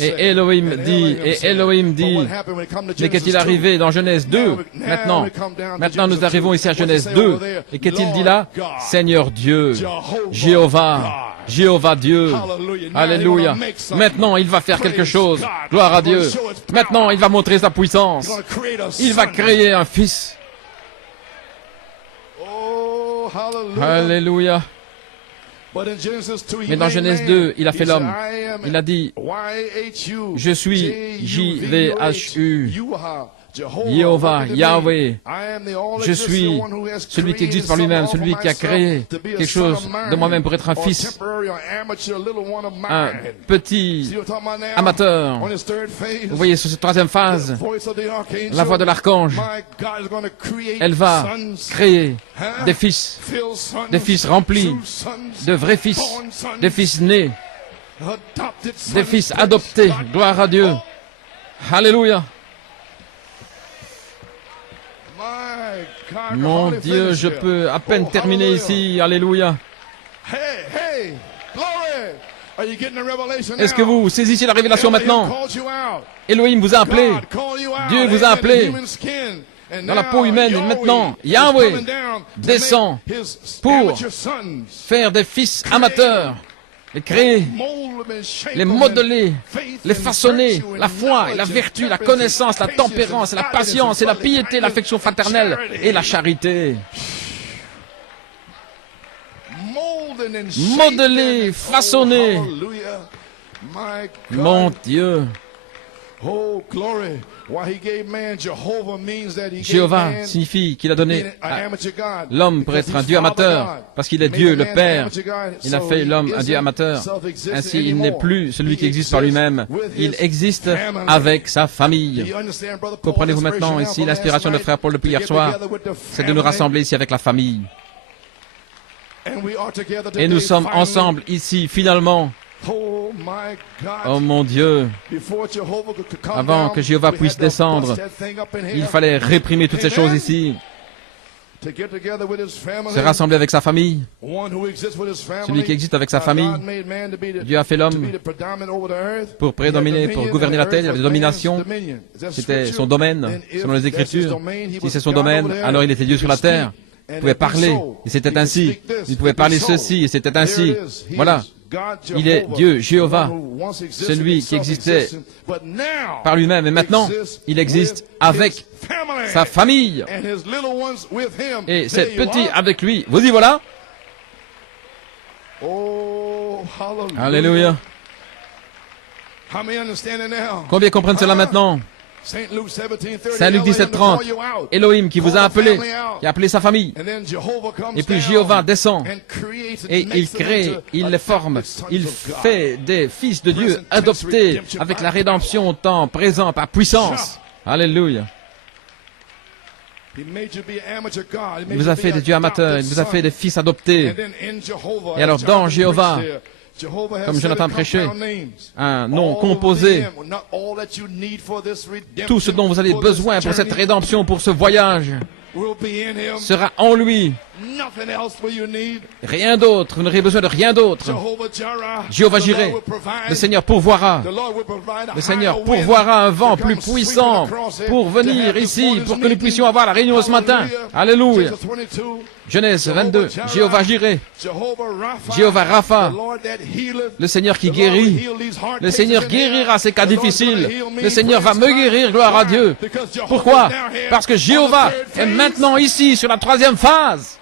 et Elohim dit, et Elohim dit. Mais qu'est-il arrivé dans Genèse 2 maintenant? Maintenant nous arrivons ici à Genèse 2. Et qu'est-il dit là? Seigneur Dieu, Jéhovah, Jéhovah Dieu. Alléluia. Maintenant il va faire quelque chose. Gloire à Dieu. Maintenant il va montrer sa puissance. Il va créer un fils. Alléluia. Mais dans Genèse 2, il a fait l'homme. Il a dit, je suis J-V-H-U, Jéhovah, Yahweh. Je suis celui qui existe par lui-même, celui qui a créé quelque chose de moi-même pour être un fils, un petit amateur. Vous voyez, sur cette troisième phase, la voix de l'archange, elle va créer des fils remplis, de vrais fils, des fils nés, des fils adoptés. Gloire à Dieu. Alléluia. Mon Dieu, je peux à peine terminer ici. Alléluia. Est-ce que vous saisissez la révélation maintenant? Elohim vous a appelé. Dieu vous a appelé dans la peau humaine. Et maintenant, Yahweh descend pour faire des fils amateurs, les créer, les modeler, les façonner, la foi et la vertu, la connaissance, la tempérance, la patience et la piété, l'affection fraternelle et la charité. Modeler, façonner. Mon Dieu. Jéhovah signifie qu'il a donné à l'homme pour être un Dieu amateur, parce qu'il est Dieu, le Père. Il a fait l'homme un Dieu amateur. Ainsi, il n'est plus celui qui existe par lui-même. Il existe avec sa famille. Comprenez-vous maintenant ici l'inspiration de frère Paul depuis hier soir? C'est de nous rassembler ici avec la famille. Et nous sommes ensemble ici, finalement. Oh mon Dieu, avant que Jéhovah puisse descendre, il fallait réprimer toutes ces choses ici, se rassembler avec sa famille, celui qui existe avec sa famille. Dieu a fait l'homme pour prédominer, pour gouverner la terre. Il avait des dominations, c'était son domaine, selon les Écritures. Si c'est son domaine, alors il était Dieu sur la terre. Il pouvait parler, et c'était ainsi. Il pouvait parler ceci, et c'était ainsi. Voilà. Il est Dieu, Jéhovah, celui qui existait par lui-même. Et maintenant, il existe avec sa famille. Et ses petits avec lui. Vous y voilà? Alléluia. Combien comprennent cela maintenant? Saint Luc 17:30, Elohim qui vous a appelé, qui a appelé sa famille. Et puis Jéhovah descend et il crée, il les forme, il fait des fils de Dieu adoptés avec la rédemption au temps présent par puissance. Alléluia. Il vous a fait des dieux amateurs, il vous a fait des fils adoptés. Et alors dans Jéhovah, comme Jonathan prêchait, un nom composé, tout ce dont vous avez besoin pour cette rédemption, pour ce voyage, sera en lui. Nothing else will you need. Rien d'autre, vous n'aurez besoin de rien d'autre. Jehovah Jireh, Jéhovah the Jireh, Lord will provide. le Seigneur pourvoira. The Lord will provide a Le Seigneur higher pourvoira un wind vent to plus come puissant sweeping across it, pour to venir have this ici, morning's pour que nous meeting. puissions avoir la réunion ce matin. Alléluia. Genesis 22, Genèse 22, Jéhovah Jireh, Jehovah Rapha, Jéhovah Rapha, the Lord that healeth. le Seigneur qui The Lord will guérit. heal these heart Le Seigneur cases in guérira there. ces cas The Lord's difficiles. gonna heal me, Le Seigneur va praise me God. guérir, gloire à Why? Dieu. Because Jehovah's Pourquoi? now here Parce que on the Jéhovah third est phase. maintenant ici sur la troisième phase.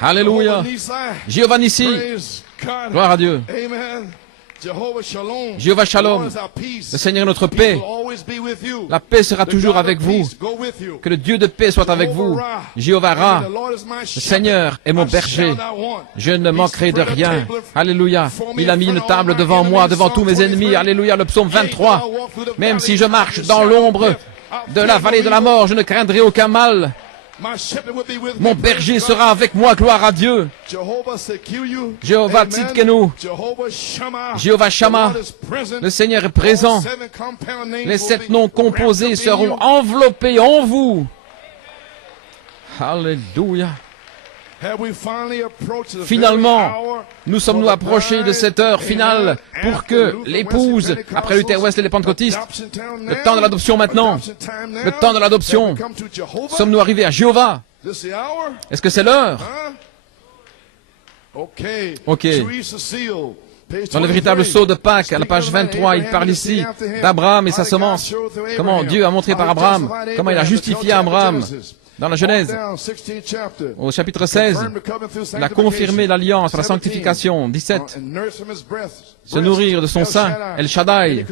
Alléluia. Jehovah Nissi, Jéhovah Nissi, praise God. gloire à Dieu. Amen. Jehovah Shalom, Jéhovah the Shalom, Lord is our peace. le Seigneur est notre Peace paix. will always be with you. La paix sera The toujours God of avec vous. peace go with you. Que le Dieu de paix soit avec vous. Jéhovah Ra, le Seigneur est mon berger. Je ne manquerai de rien. Alléluia. Il a mis une table devant moi, devant tous mes ennemis. Alléluia. Le psaume 23. Même si je marche dans l'ombre de la vallée de la mort, je ne craindrai aucun mal. Mon berger sera avec moi, gloire à Dieu. Jéhovah Tzidkenu, Jéhovah Shammah, le Seigneur est présent. Les 7 noms composés seront enveloppés en vous. Alléluia. Finalement, nous sommes-nous approchés de cette heure finale pour que l'épouse, après Luther Wesley et les pentecôtistes, le temps de l'adoption maintenant, le temps de l'adoption, sommes-nous arrivés à Jéhovah? Est-ce que c'est l'heure? Ok. Dans le véritable sceau de Pâques, à la page 23, il parle ici d'Abraham et sa semence. Comment Dieu a montré par Abraham, comment il a justifié Abraham. Dans la Genèse, au chapitre 16, il a confirmé l'alliance, la sanctification. 17, se nourrir de son sein, El Shaddai.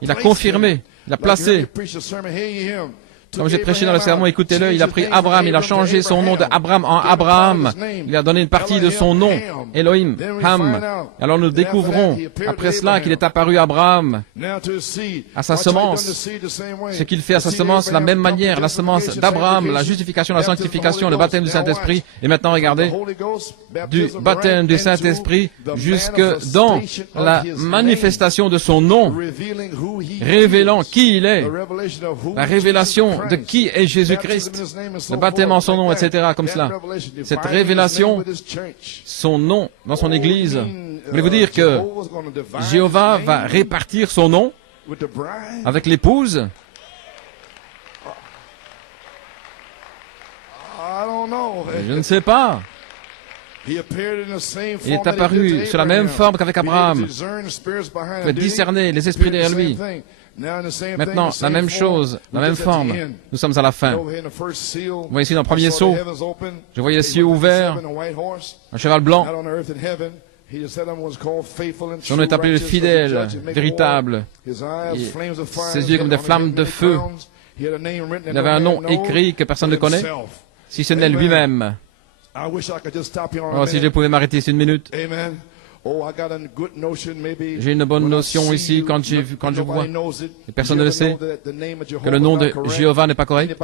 Il a confirmé, il a placé. Comme j'ai prêché dans le sermon, écoutez-le, il a pris Abraham, il a changé son nom de Abraham en Abraham. Il a donné une partie de son nom, Elohim, Ham. Alors nous découvrons, après cela, qu'il est apparu à Abraham, à sa semence. Ce qu'il fait à sa semence, la même manière, la semence d'Abraham, la justification, la sanctification, le baptême du Saint-Esprit. Et maintenant, regardez, du baptême du Saint-Esprit jusque dans la manifestation de son nom, révélant qui il est, la révélation de qui est Jésus-Christ, le baptême en son nom, etc., comme cela. Cette révélation, son nom dans son Église, voulez-vous dire que Jéhovah va répartir son nom avec l'épouse? Je ne sais pas. Il est apparu sur la même forme qu'avec Abraham. Il a discerné les esprits derrière lui. Maintenant, la même chose, la même forme. Nous sommes à la fin. Vous voyez ici dans le premier sceau, je voyais les cieux ouverts, un cheval blanc. Son nom est appelé le fidèle, véritable. Ses yeux comme des flammes de feu. Il avait un nom écrit que personne ne connaît, si ce n'est lui-même. Oh, si je pouvais m'arrêter ici une minute. J'ai une bonne notion ici quand je vois, et personne ne le sait, que le nom de Jéhovah n'est pas correct.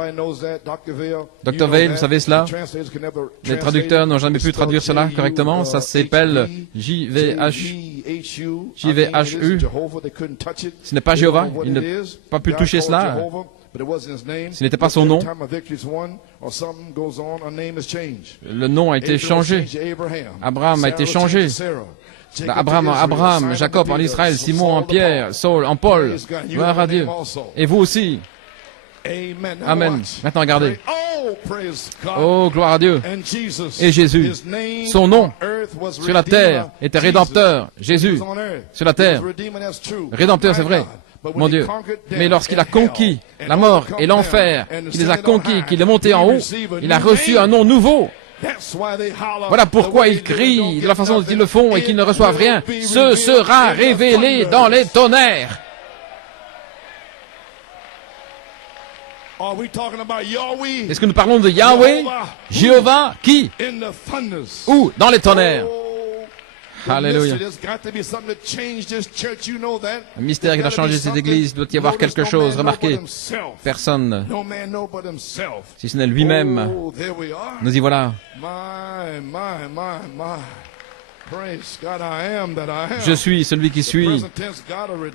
Dr. Vail, vous savez cela? Les traducteurs n'ont jamais pu traduire cela correctement. Ça s'appelle JVHU. Ce n'est pas Jéhovah. Ils n'ont pas pu toucher cela. Ce n'était pas son nom. Le nom a été changé. Abraham a été changé. Abraham, Jacob en Israël, Simon en Pierre, Saul en Paul. Gloire à Dieu. Et vous aussi. Amen. Maintenant, regardez. Oh, gloire à Dieu. Et Jésus, son nom sur la terre était Rédempteur. Jésus, sur la terre. Rédempteur, c'est vrai. Mon Dieu. Mais lorsqu'il a conquis la mort et l'enfer, qu'il les a conquis, qu'il est monté en haut, il a reçu un nom nouveau. Voilà pourquoi ils crient de la façon dont ils le font et qu'ils ne reçoivent rien. Ce sera révélé dans les tonnerres. Est-ce que nous parlons de Yahweh, Jéhovah, qui? Où? Dans les tonnerres. Alléluia. Un mystère qui a changé cette église. Il doit y avoir quelque chose. Remarquez, personne, si ce n'est lui-même. Nous y voilà. Je suis celui qui suis,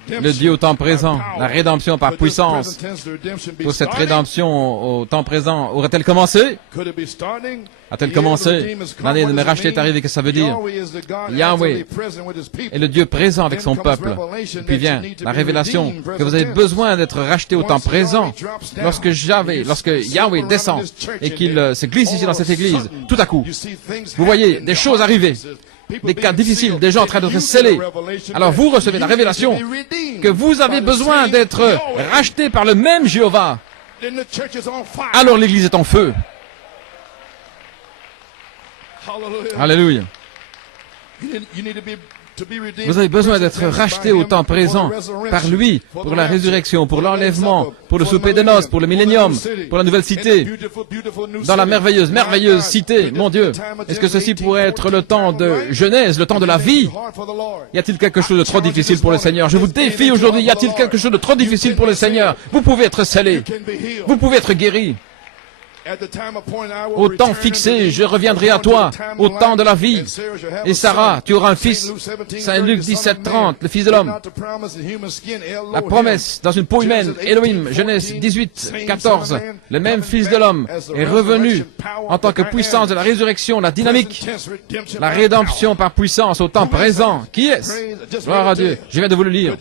le Dieu au temps présent, la rédemption par puissance. Pour cette rédemption au temps présent, aurait-elle commencé? A-t-elle commencé? L'année de me racheter est arrivée, qu'est-ce que ça veut dire? Yahweh est le Dieu présent avec son peuple. Et puis vient la révélation que vous avez besoin d'être racheté au temps présent. Lorsque Yahweh descend et qu'il se glisse ici dans cette église, tout à coup, vous voyez des choses arriver. Des cas difficiles, des gens en train d'être scellés. Alors vous recevez la révélation que vous avez besoin d'être racheté par le même Jéhovah. Alors l'église est en feu. Alléluia. Vous avez besoin d'être racheté au temps présent par lui, pour la résurrection, pour l'enlèvement, pour le souper de noces, pour le millénium, pour la nouvelle cité, dans la merveilleuse cité, mon Dieu. Est-ce que ceci pourrait être le temps de Genèse, le temps de la vie? Y a-t-il quelque chose de trop difficile pour le Seigneur? Je vous défie aujourd'hui, y a-t-il quelque chose de trop difficile pour le Seigneur? Vous pouvez être scellé, vous pouvez être guéri. Au temps fixé, je reviendrai à toi, au temps de la vie. Et Sarah, tu auras un fils. Saint Luc 17:30, le Fils de l'homme. La promesse dans une peau humaine, Elohim, Genèse 18:14. Le même Fils de l'homme est revenu en tant que puissance de la résurrection, la dynamique, la rédemption par puissance au temps présent. Qui est-ce? Gloire à Dieu. Je viens de vous le lire.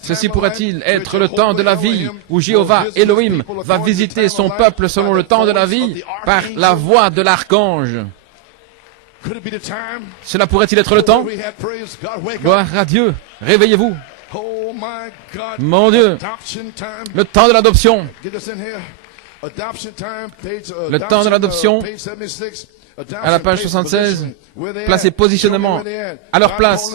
Ceci pourrait-il être le temps de la vie où Jéhovah, Elohim, va visiter son peuple selon le temps de la vie par la voix de l'archange? Cela pourrait-il être le temps? Gloire à Dieu. Réveillez-vous. Mon Dieu. Le temps de l'adoption. Le temps de l'adoption. À la page 76, place et positionnement à leur place.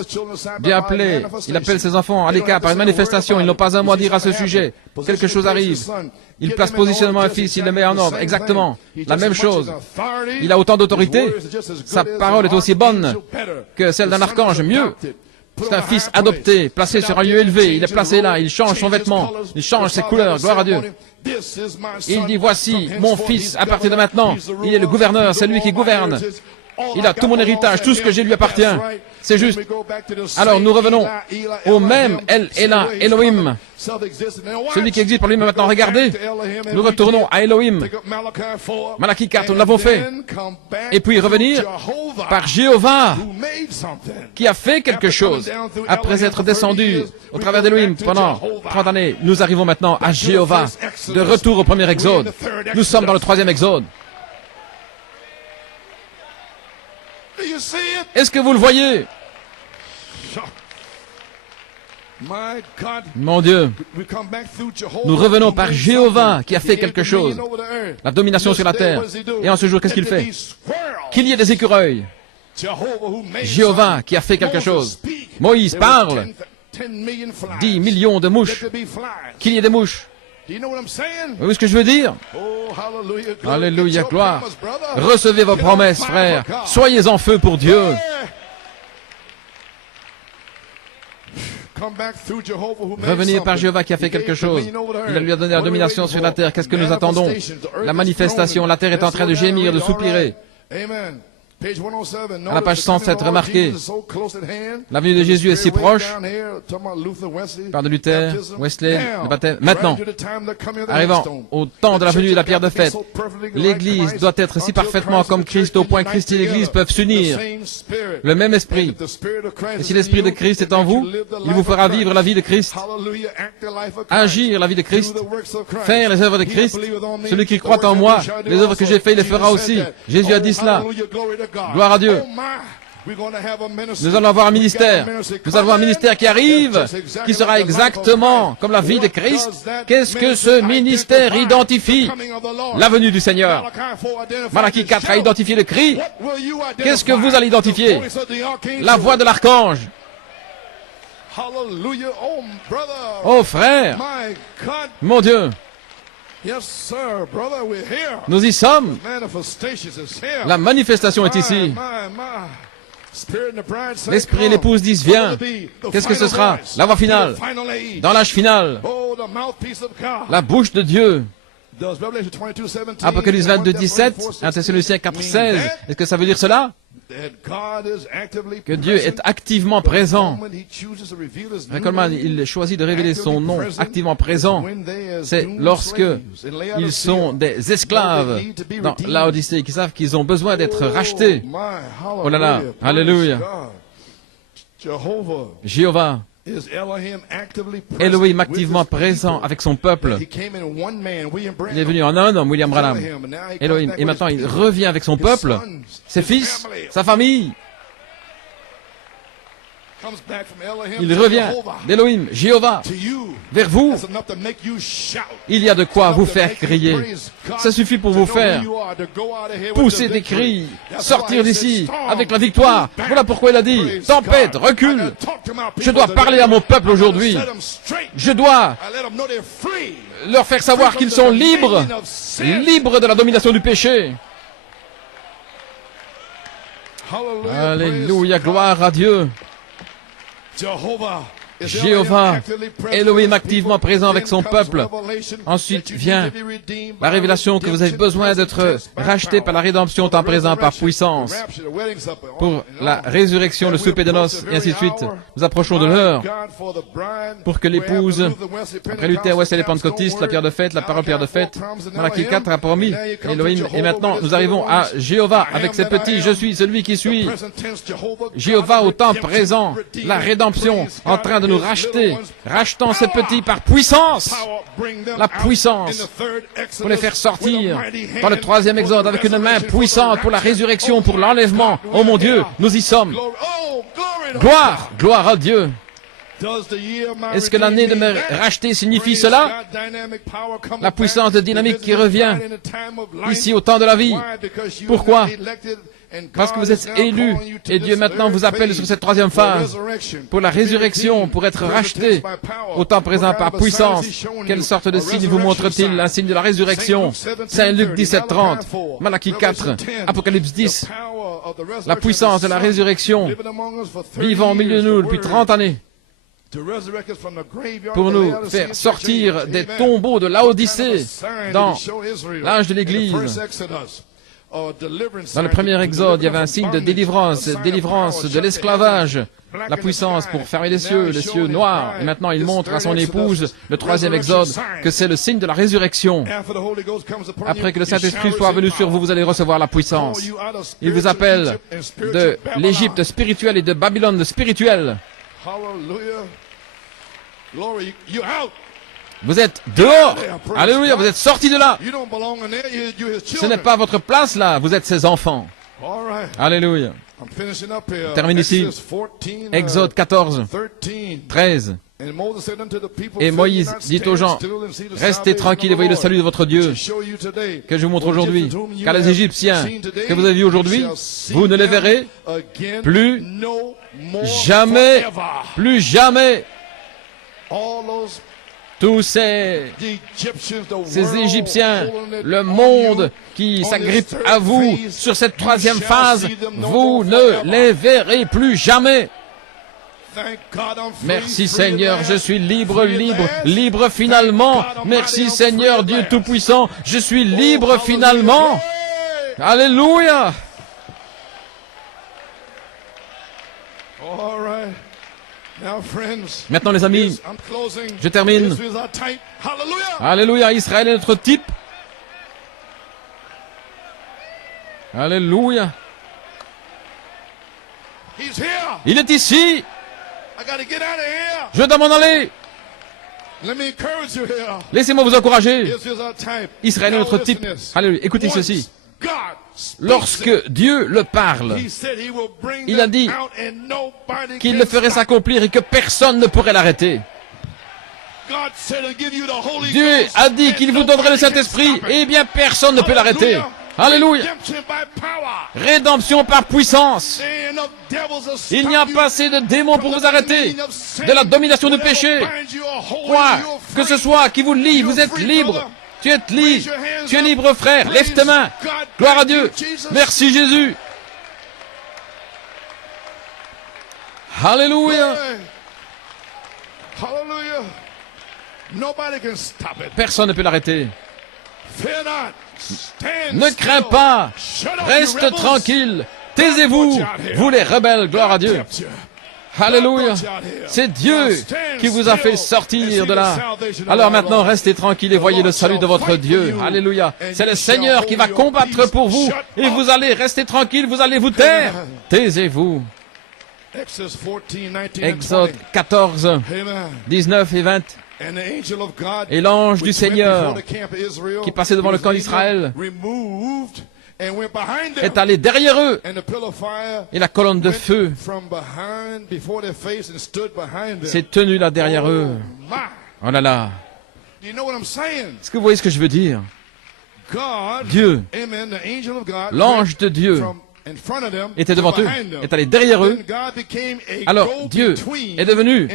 Dieu appelé, il appelle ses enfants à l'écart par une manifestation. Ils n'ont pas un mot à dire à ce sujet. Quelque chose arrive. Il place positionnement un fils, il le met en ordre. Exactement. La même chose. Il a autant d'autorité. Sa parole est aussi bonne que celle d'un archange. Mieux. C'est un fils adopté, placé sur un lieu élevé. Il est placé là, il change son vêtement, il change ses couleurs. Gloire à Dieu. Il dit, voici mon fils à partir de maintenant. Il est le gouverneur, c'est lui qui gouverne. Il a tout mon héritage, tout ce que j'ai lui appartient. C'est juste. Alors nous revenons au même Elohim. Celui qui existe pour lui maintenant. Regardez, nous retournons à Elohim. Malachie 4, nous l'avons fait. Et puis revenir par Jéhovah, qui a fait quelque chose. Après être descendu au travers d'Elohim pendant 30 années, nous arrivons maintenant à Jéhovah, de retour au premier exode. Nous sommes dans le troisième exode. Est-ce que vous le voyez? Mon Dieu, nous revenons par Jéhovah qui a fait quelque chose. La domination sur la terre. Et en ce jour, qu'est-ce qu'il fait? Qu'il y ait des écureuils. Jéhovah qui a fait quelque chose. Moïse parle. 10 millions de mouches. Qu'il y ait des mouches. Vous voyez ce que je veux dire? Alléluia, gloire. Recevez vos promesses, frères. Soyez en feu pour Dieu. Revenir par Jéhovah qui a fait quelque chose. Il lui a donné la domination sur la terre. Qu'est-ce que nous attendons? La manifestation. La terre est en train de gémir, de soupirer. À la page 107, remarquez, la venue de Jésus est si proche, par de Luther, Wesley, le baptême. Maintenant, arrivant au temps de la venue de la pierre de fête, l'Église doit être si parfaitement comme Christ, au point que Christ et l'Église peuvent s'unir. Le même esprit. Et si l'esprit de Christ est en vous, il vous fera vivre la vie de Christ, agir la vie de Christ, faire les œuvres de Christ. Celui qui croit en moi, les œuvres que j'ai faites, il les fera aussi. Jésus a dit cela. Gloire à Dieu. Nous allons avoir un ministère. Nous allons avoir un ministère qui arrive, qui sera exactement comme la vie de Christ. Qu'est-ce que ce ministère identifie? La venue du Seigneur. Malachie 4 a identifié le cri. Qu'est-ce que vous allez identifier? La voix de l'archange. Oh frère, mon Dieu. Nous y sommes. La manifestation est ici. L'esprit et l'épouse disent, viens. Qu'est-ce que ce sera? La voix finale. Dans l'âge final. La bouche de Dieu. Apocalypse 22, 17, 1 Thessaloniciens 4, 16. Est-ce que ça veut dire cela? que Dieu est activement présent. Quand il choisit de révéler son nom activement présent, c'est lorsque ils sont des esclaves dans Laodicée, qui savent qu'ils ont besoin d'être rachetés. Oh là là, alléluia. Jéhovah, Elohim activement présent avec son peuple. Il est venu en un homme, William Branham, Elohim, et maintenant il revient avec son peuple, ses fils, sa famille. Il revient d'Elohim, Jéhovah, vers vous. Il y a de quoi vous faire crier. Ça suffit pour vous faire pousser des cris, sortir d'ici avec la victoire. Voilà pourquoi il a dit, tempête, recule. Je dois parler à mon peuple aujourd'hui. Je dois leur faire savoir qu'ils sont libres, libres de la domination du péché. Alléluia, gloire à Dieu. Jéhovah, Elohim activement présent avec son peuple. Ensuite vient la révélation que vous avez besoin d'être racheté par la rédemption au temps présent par puissance. Pour la résurrection, le souper de noces, et ainsi de suite. Nous approchons de l'heure pour que l'épouse, après Luther, Wesley et les pentecôtistes, la pierre de fête, la parole pierre de fête, Malachie 4 a promis Elohim. Et maintenant, nous arrivons à Jéhovah avec ses petits. Je suis celui qui suis. Jéhovah au temps présent, la rédemption en train de nous racheter, rachetant ces petits par puissance, la puissance pour les faire sortir dans le troisième exode avec une main puissante pour la résurrection, pour l'enlèvement. Oh mon Dieu, nous y sommes. Gloire, gloire à Dieu. Est-ce que l'année de me racheter signifie cela? La puissance de dynamique qui revient ici au temps de la vie. Pourquoi? Parce que vous êtes élus et Dieu maintenant vous appelle sur cette troisième phase pour la résurrection, pour être racheté au temps présent par puissance. Quelle sorte de signe vous montre-t-il? Un signe de la résurrection. Saint Luc 17:30, Malachie 4, Apocalypse 10. La puissance de la résurrection vivant au milieu de nous depuis 30 années pour nous faire sortir des tombeaux de Laodicée dans l'âge de l'Église. Dans le premier exode, il y avait un signe de délivrance, délivrance de l'esclavage, la puissance pour fermer les cieux noirs. Et maintenant, il montre à son épouse, le troisième exode, que c'est le signe de la résurrection. Après que le Saint-Esprit soit venu sur vous, vous allez recevoir la puissance. Il vous appelle de l'Égypte spirituelle et de Babylone spirituelle. Vous êtes dehors. Alléluia, vous êtes sortis de là. Ce n'est pas votre place là, vous êtes ses enfants. Alléluia. Je termine ici. Exode 14, 13. Et Moïse dit aux gens, restez tranquilles et voyez le salut de votre Dieu, que je vous montre aujourd'hui. Car les Égyptiens que vous avez vus aujourd'hui, vous ne les verrez plus jamais, plus jamais. Tous ces Égyptiens, le monde qui s'agrippe à vous sur cette troisième phase, vous ne les verrez plus jamais. Merci Seigneur, je suis libre, libre, libre finalement. Merci Seigneur Dieu Tout-Puissant, je suis libre finalement. Alléluia. Maintenant les amis, je termine. Alléluia, Israël est notre type. Alléluia. Il est ici. Je dois m'en aller. Laissez-moi vous encourager. Israël est notre type. Alléluia. Écoutez ceci. Lorsque Dieu le parle, il a dit qu'il le ferait s'accomplir et que personne ne pourrait l'arrêter. Dieu a dit qu'il vous donnerait le Saint-Esprit, et bien personne ne peut l'arrêter. Alléluia. Rédemption par puissance. Il n'y a pas assez de démons pour vous arrêter de la domination du péché. Quoi que ce soit qui vous lie, vous êtes libre. Tu es libre. Tu es libre, frère. Lève tes mains. Gloire à Dieu. Merci Jésus. Alléluia. Personne ne peut l'arrêter. Ne crains pas. Reste tranquille. Taisez-vous, vous les rebelles, gloire à Dieu. Alléluia. C'est Dieu qui vous a fait sortir de là. Alors maintenant, restez tranquille et voyez le salut de votre Dieu. Alléluia. C'est le Seigneur qui va combattre pour vous. Et vous allez rester tranquille, vous allez vous taire. Taisez-vous. Exode 14, 19 et 20. Et l'ange du Seigneur, qui passait devant le camp d'Israël, est allé derrière eux, et la colonne de feu s'est tenue là derrière eux. Oh là là. Est-ce que vous voyez ce que je veux dire? Dieu, l'ange de Dieu, était devant eux, est allé derrière eux. Alors Dieu est devenu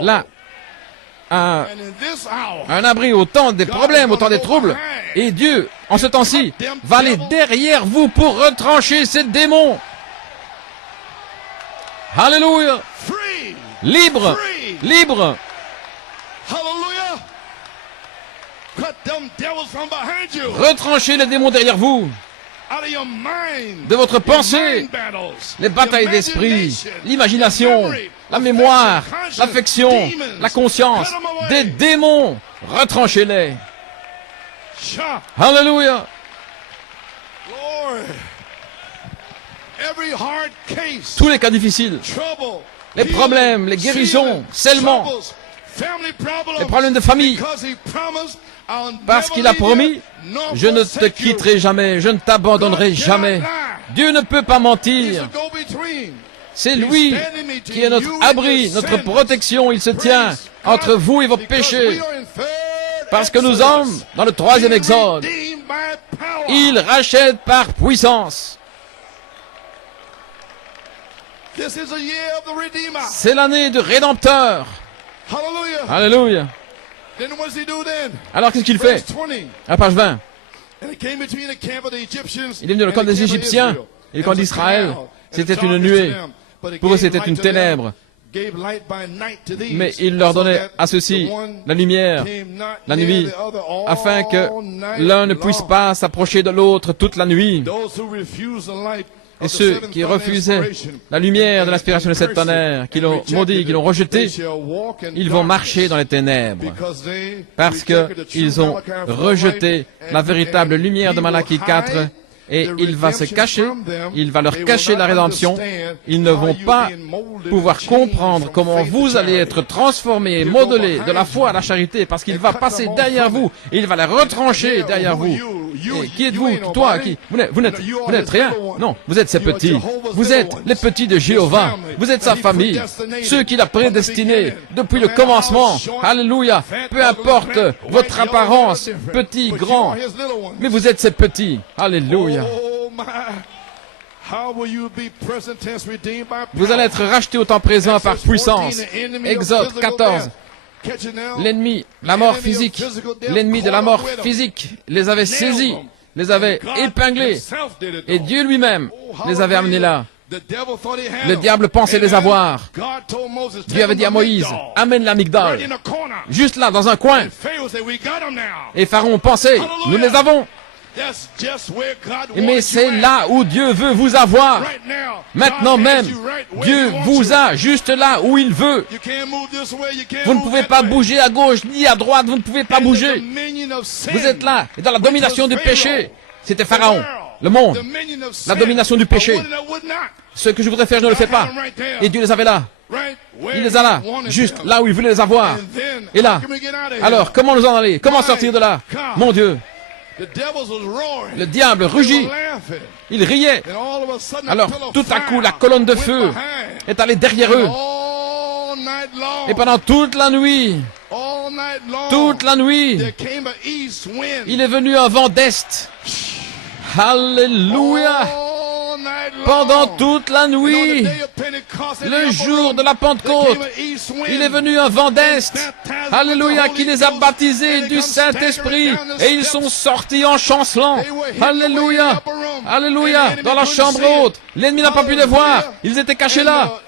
là un abri au temps des problèmes, au temps des troubles. Et Dieu, en ce temps-ci, va aller derrière vous pour retrancher ces démons. Alléluia. Libre, libre. Retranchez les démons derrière vous. De votre pensée, les batailles d'esprit, l'imagination, la mémoire, l'affection, la conscience, des démons, retranchez-les. Alléluia. Tous les cas difficiles, les problèmes, les guérisons, seulement, les problèmes de famille, parce qu'il a promis, je ne te quitterai jamais, je ne t'abandonnerai jamais. Dieu ne peut pas mentir. C'est lui qui est notre abri, notre protection. Il se tient entre vous et vos péchés. Parce que nous sommes dans le 3e Exode. Il rachète par puissance. C'est l'année du Rédempteur. Alléluia. Alors qu'est-ce qu'il fait? À la page 20. Il est venu dans le camp des Égyptiens et le camp d'Israël. C'était une nuée. Pour eux, c'était une ténèbre. Mais il leur donnait à ceux-ci la lumière, la nuit, afin que l'un ne puisse pas s'approcher de l'autre toute la nuit. Et ceux qui refusaient la lumière de l'inspiration de cette tonnerre, qui l'ont maudit, qui l'ont rejeté, ils vont marcher dans les ténèbres, parce qu'ils ont rejeté la véritable lumière de Malachie 4, et il va se cacher, il va leur cacher la rédemption. Ils ne vont pas pouvoir comprendre comment vous allez être transformés et modelés de la foi à la charité, parce qu'il va passer derrière vous, et il va les retrancher derrière vous. Et qui êtes-vous? Toi, qui? Vous n'êtes rien? Non, vous êtes ces petits. Vous êtes les petits de Jéhovah. Vous êtes sa famille. Ceux qu'il a prédestinés depuis le commencement. Alléluia. Peu importe votre apparence, petit, grand. Mais vous êtes ces petits. Alléluia. Vous allez être rachetés au temps présent par puissance. Exode 14. L'ennemi, la mort physique, l'ennemi de la mort physique les avait saisis, les avait épinglés, et Dieu lui-même les avait amenés là. Le diable pensait les avoir. Dieu avait dit à Moïse, amène l'amygdale, juste là, dans un coin. Et Pharaon pensait, nous les avons. Mais c'est là où Dieu veut vous avoir. Maintenant même, Dieu vous a juste là où il veut. Vous ne pouvez pas bouger à gauche ni à droite, vous ne pouvez pas bouger. Vous êtes là, et dans la domination du péché. C'était Pharaon, le monde, la domination du péché. Ce que je voudrais faire, je ne le fais pas. Et Dieu les avait là. Il les a là, juste là où il voulait les avoir. Et là, alors, comment nous en aller? Comment sortir de là? Mon Dieu. Le diable rugit. Il riait. Alors, tout à coup, la colonne de feu est allée derrière eux. Et pendant toute la nuit, il est venu un vent d'est. Alléluia. Pendant toute la nuit, le jour de la Pentecôte, il est venu un vent d'est, alléluia, qui les a baptisés du Saint-Esprit, et ils sont sortis en chancelant, alléluia, Alléluia, dans la chambre haute. L'ennemi n'a pas pu les voir. Ils étaient cachés là.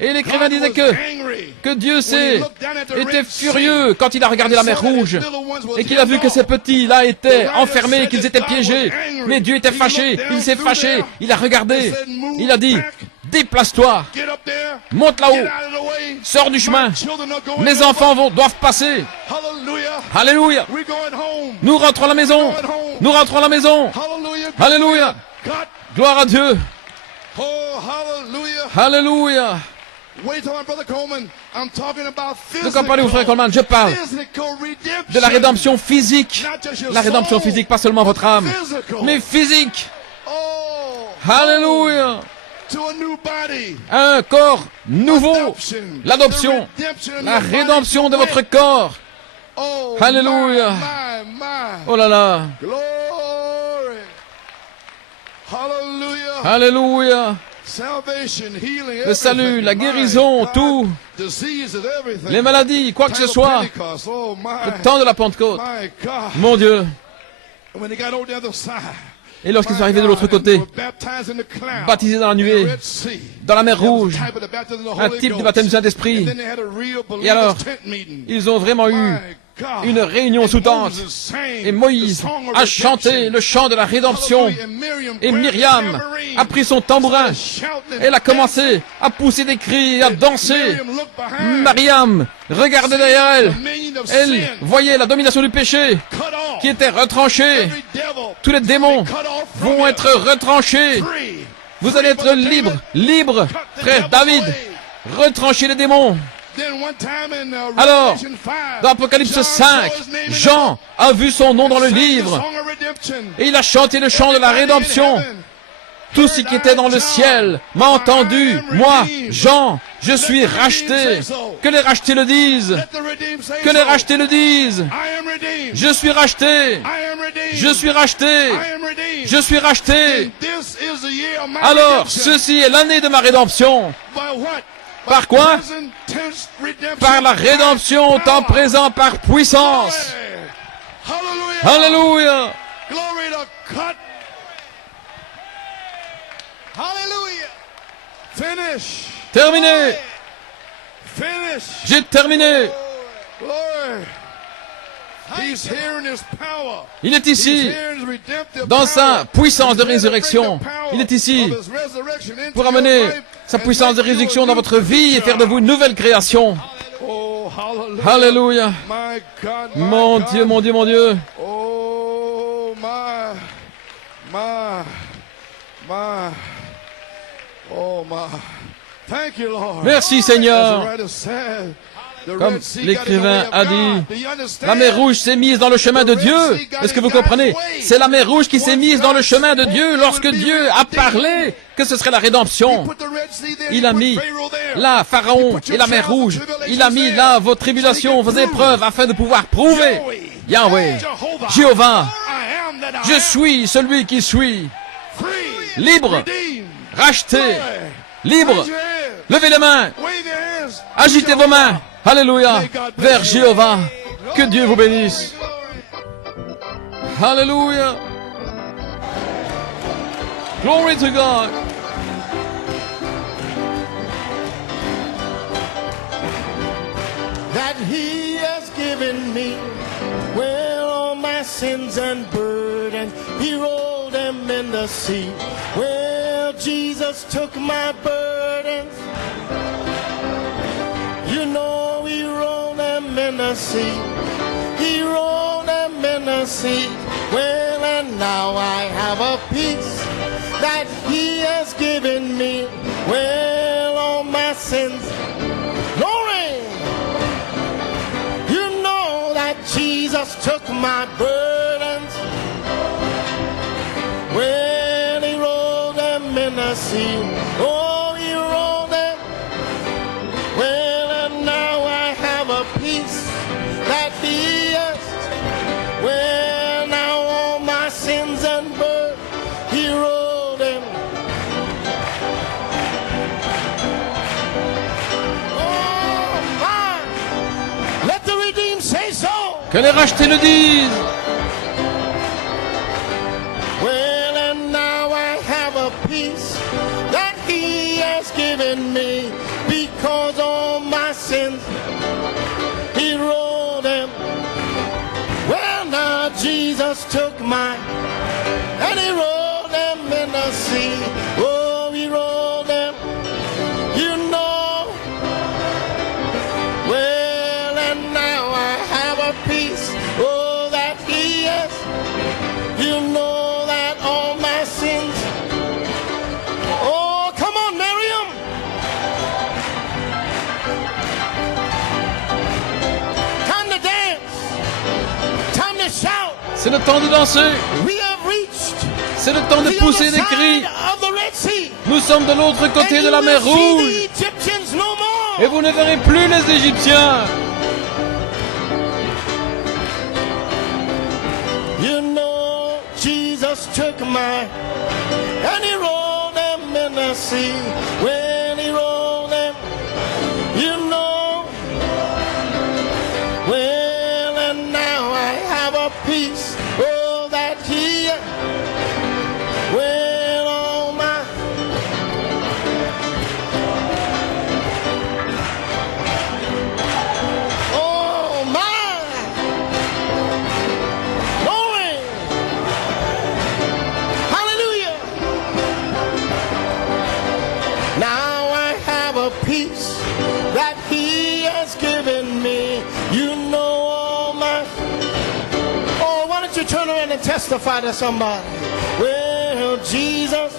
Et l'écrivain disait que Dieu était furieux quand il a regardé la mer Rouge et qu'il a vu que ces petits-là étaient enfermés, qu'ils étaient piégés. Mais Dieu était fâché, il s'est fâché, il a regardé, il a dit, déplace-toi, monte là-haut, sors du chemin, mes enfants doivent passer. Alléluia, nous rentrons à la maison, nous rentrons à la maison. Alléluia, gloire à Dieu. Alléluia. De quoi parlez-vous, frère Coleman? Je parle de la rédemption physique. La rédemption physique, pas seulement votre âme, mais physique. Alléluia. Un corps nouveau. L'adoption. La rédemption de votre corps. Alléluia. Oh là là. Alléluia. Le salut, la guérison, tout. Les maladies, quoi que ce soit. Le temps de la Pentecôte. Mon Dieu. Et lorsqu'ils sont arrivés de l'autre côté, baptisés dans la nuée, dans la mer Rouge, un type de baptême du Saint-Esprit. Et alors, ils ont vraiment eu une réunion sous tente. Et Moïse a chanté le chant de la rédemption. Et Myriam a pris son tambourin. Elle a commencé à pousser des cris et à danser. Myriam regardait derrière elle. Elle voyait la domination du péché qui était retranchée. Tous les démons vont être retranchés. Vous allez être libre, libre, frère David. Retranchez les démons. Alors, dans Apocalypse 5, Jean a vu son nom dans le livre et il a chanté le chant de la rédemption. Tout ce qui était dans le ciel m'a entendu. Moi, Jean, je suis racheté. Que les rachetés le disent. Que les rachetés le disent. Je suis racheté. Je suis racheté. Je suis racheté. Alors, ceci est l'année de ma rédemption. Par quoi? Par la rédemption au temps présent, par puissance. Alléluia. Terminé. J'ai terminé. Il est ici, dans sa puissance de résurrection. Il est ici pour amener sa puissance de résurrection dans votre vie et faire de vous une nouvelle création. Alléluia. Mon Dieu, mon Dieu, mon Dieu. Merci Seigneur. Comme l'écrivain a dit, la mer Rouge s'est mise dans le chemin de Dieu. Est-ce que vous comprenez? C'est la mer Rouge qui s'est mise dans le chemin de Dieu lorsque Dieu a parlé que ce serait la rédemption. Il a mis là Pharaon et la mer Rouge. Il a mis là vos tribulations, vos épreuves afin de pouvoir prouver. Yahweh, Jéhovah, je suis celui qui suis. Libre, racheté, libre. Levez les mains, agitez vos mains. Alléluia, vers Jéhovah. Que Dieu vous bénisse. Alléluia. Glory to God. That He has given me, well, all my sins and burdens, He rolled them in the sea. Well, Jesus took my burdens. You know He rolled them in the sea. He rolled them in the sea. Well, and now I have a peace that He has given me. Well, all my sins. Glory! You know that Jesus took my burdens. Well, He rolled them in the sea. Oh, He rolled them. Well, and now I have a peace that He has. Well, now all my sins and burdens, He rolled them. Oh, my. Let the redeemed say so. Que les rachetés le disent. Well, sins. He rolled them. Well, now Jesus took mine, and he rolled them in the sea. Oh, he rolled them, you know. Well, and now I have a peace, oh, that he has. You know that all my sins. Oh, come on, Miriam. Time to dance. Time to shout. C'est le temps de danser. We have reached C'est le temps de the pousser other des cris. side of the Red Sea. Nous sommes de l'autre côté And de la you mer will see Rouge. the Egyptians no more. Et vous ne verrez plus les Égyptiens. You know, Jesus took mine, and he rolled them in the sea. When he rolled them, you know. Well, and now I have a peace, oh, that he, well, all my, oh, my, glory, hallelujah. Now I have a peace that he has given me. You know all my. Oh, why don't you turn around and testify to somebody? Well, Jesus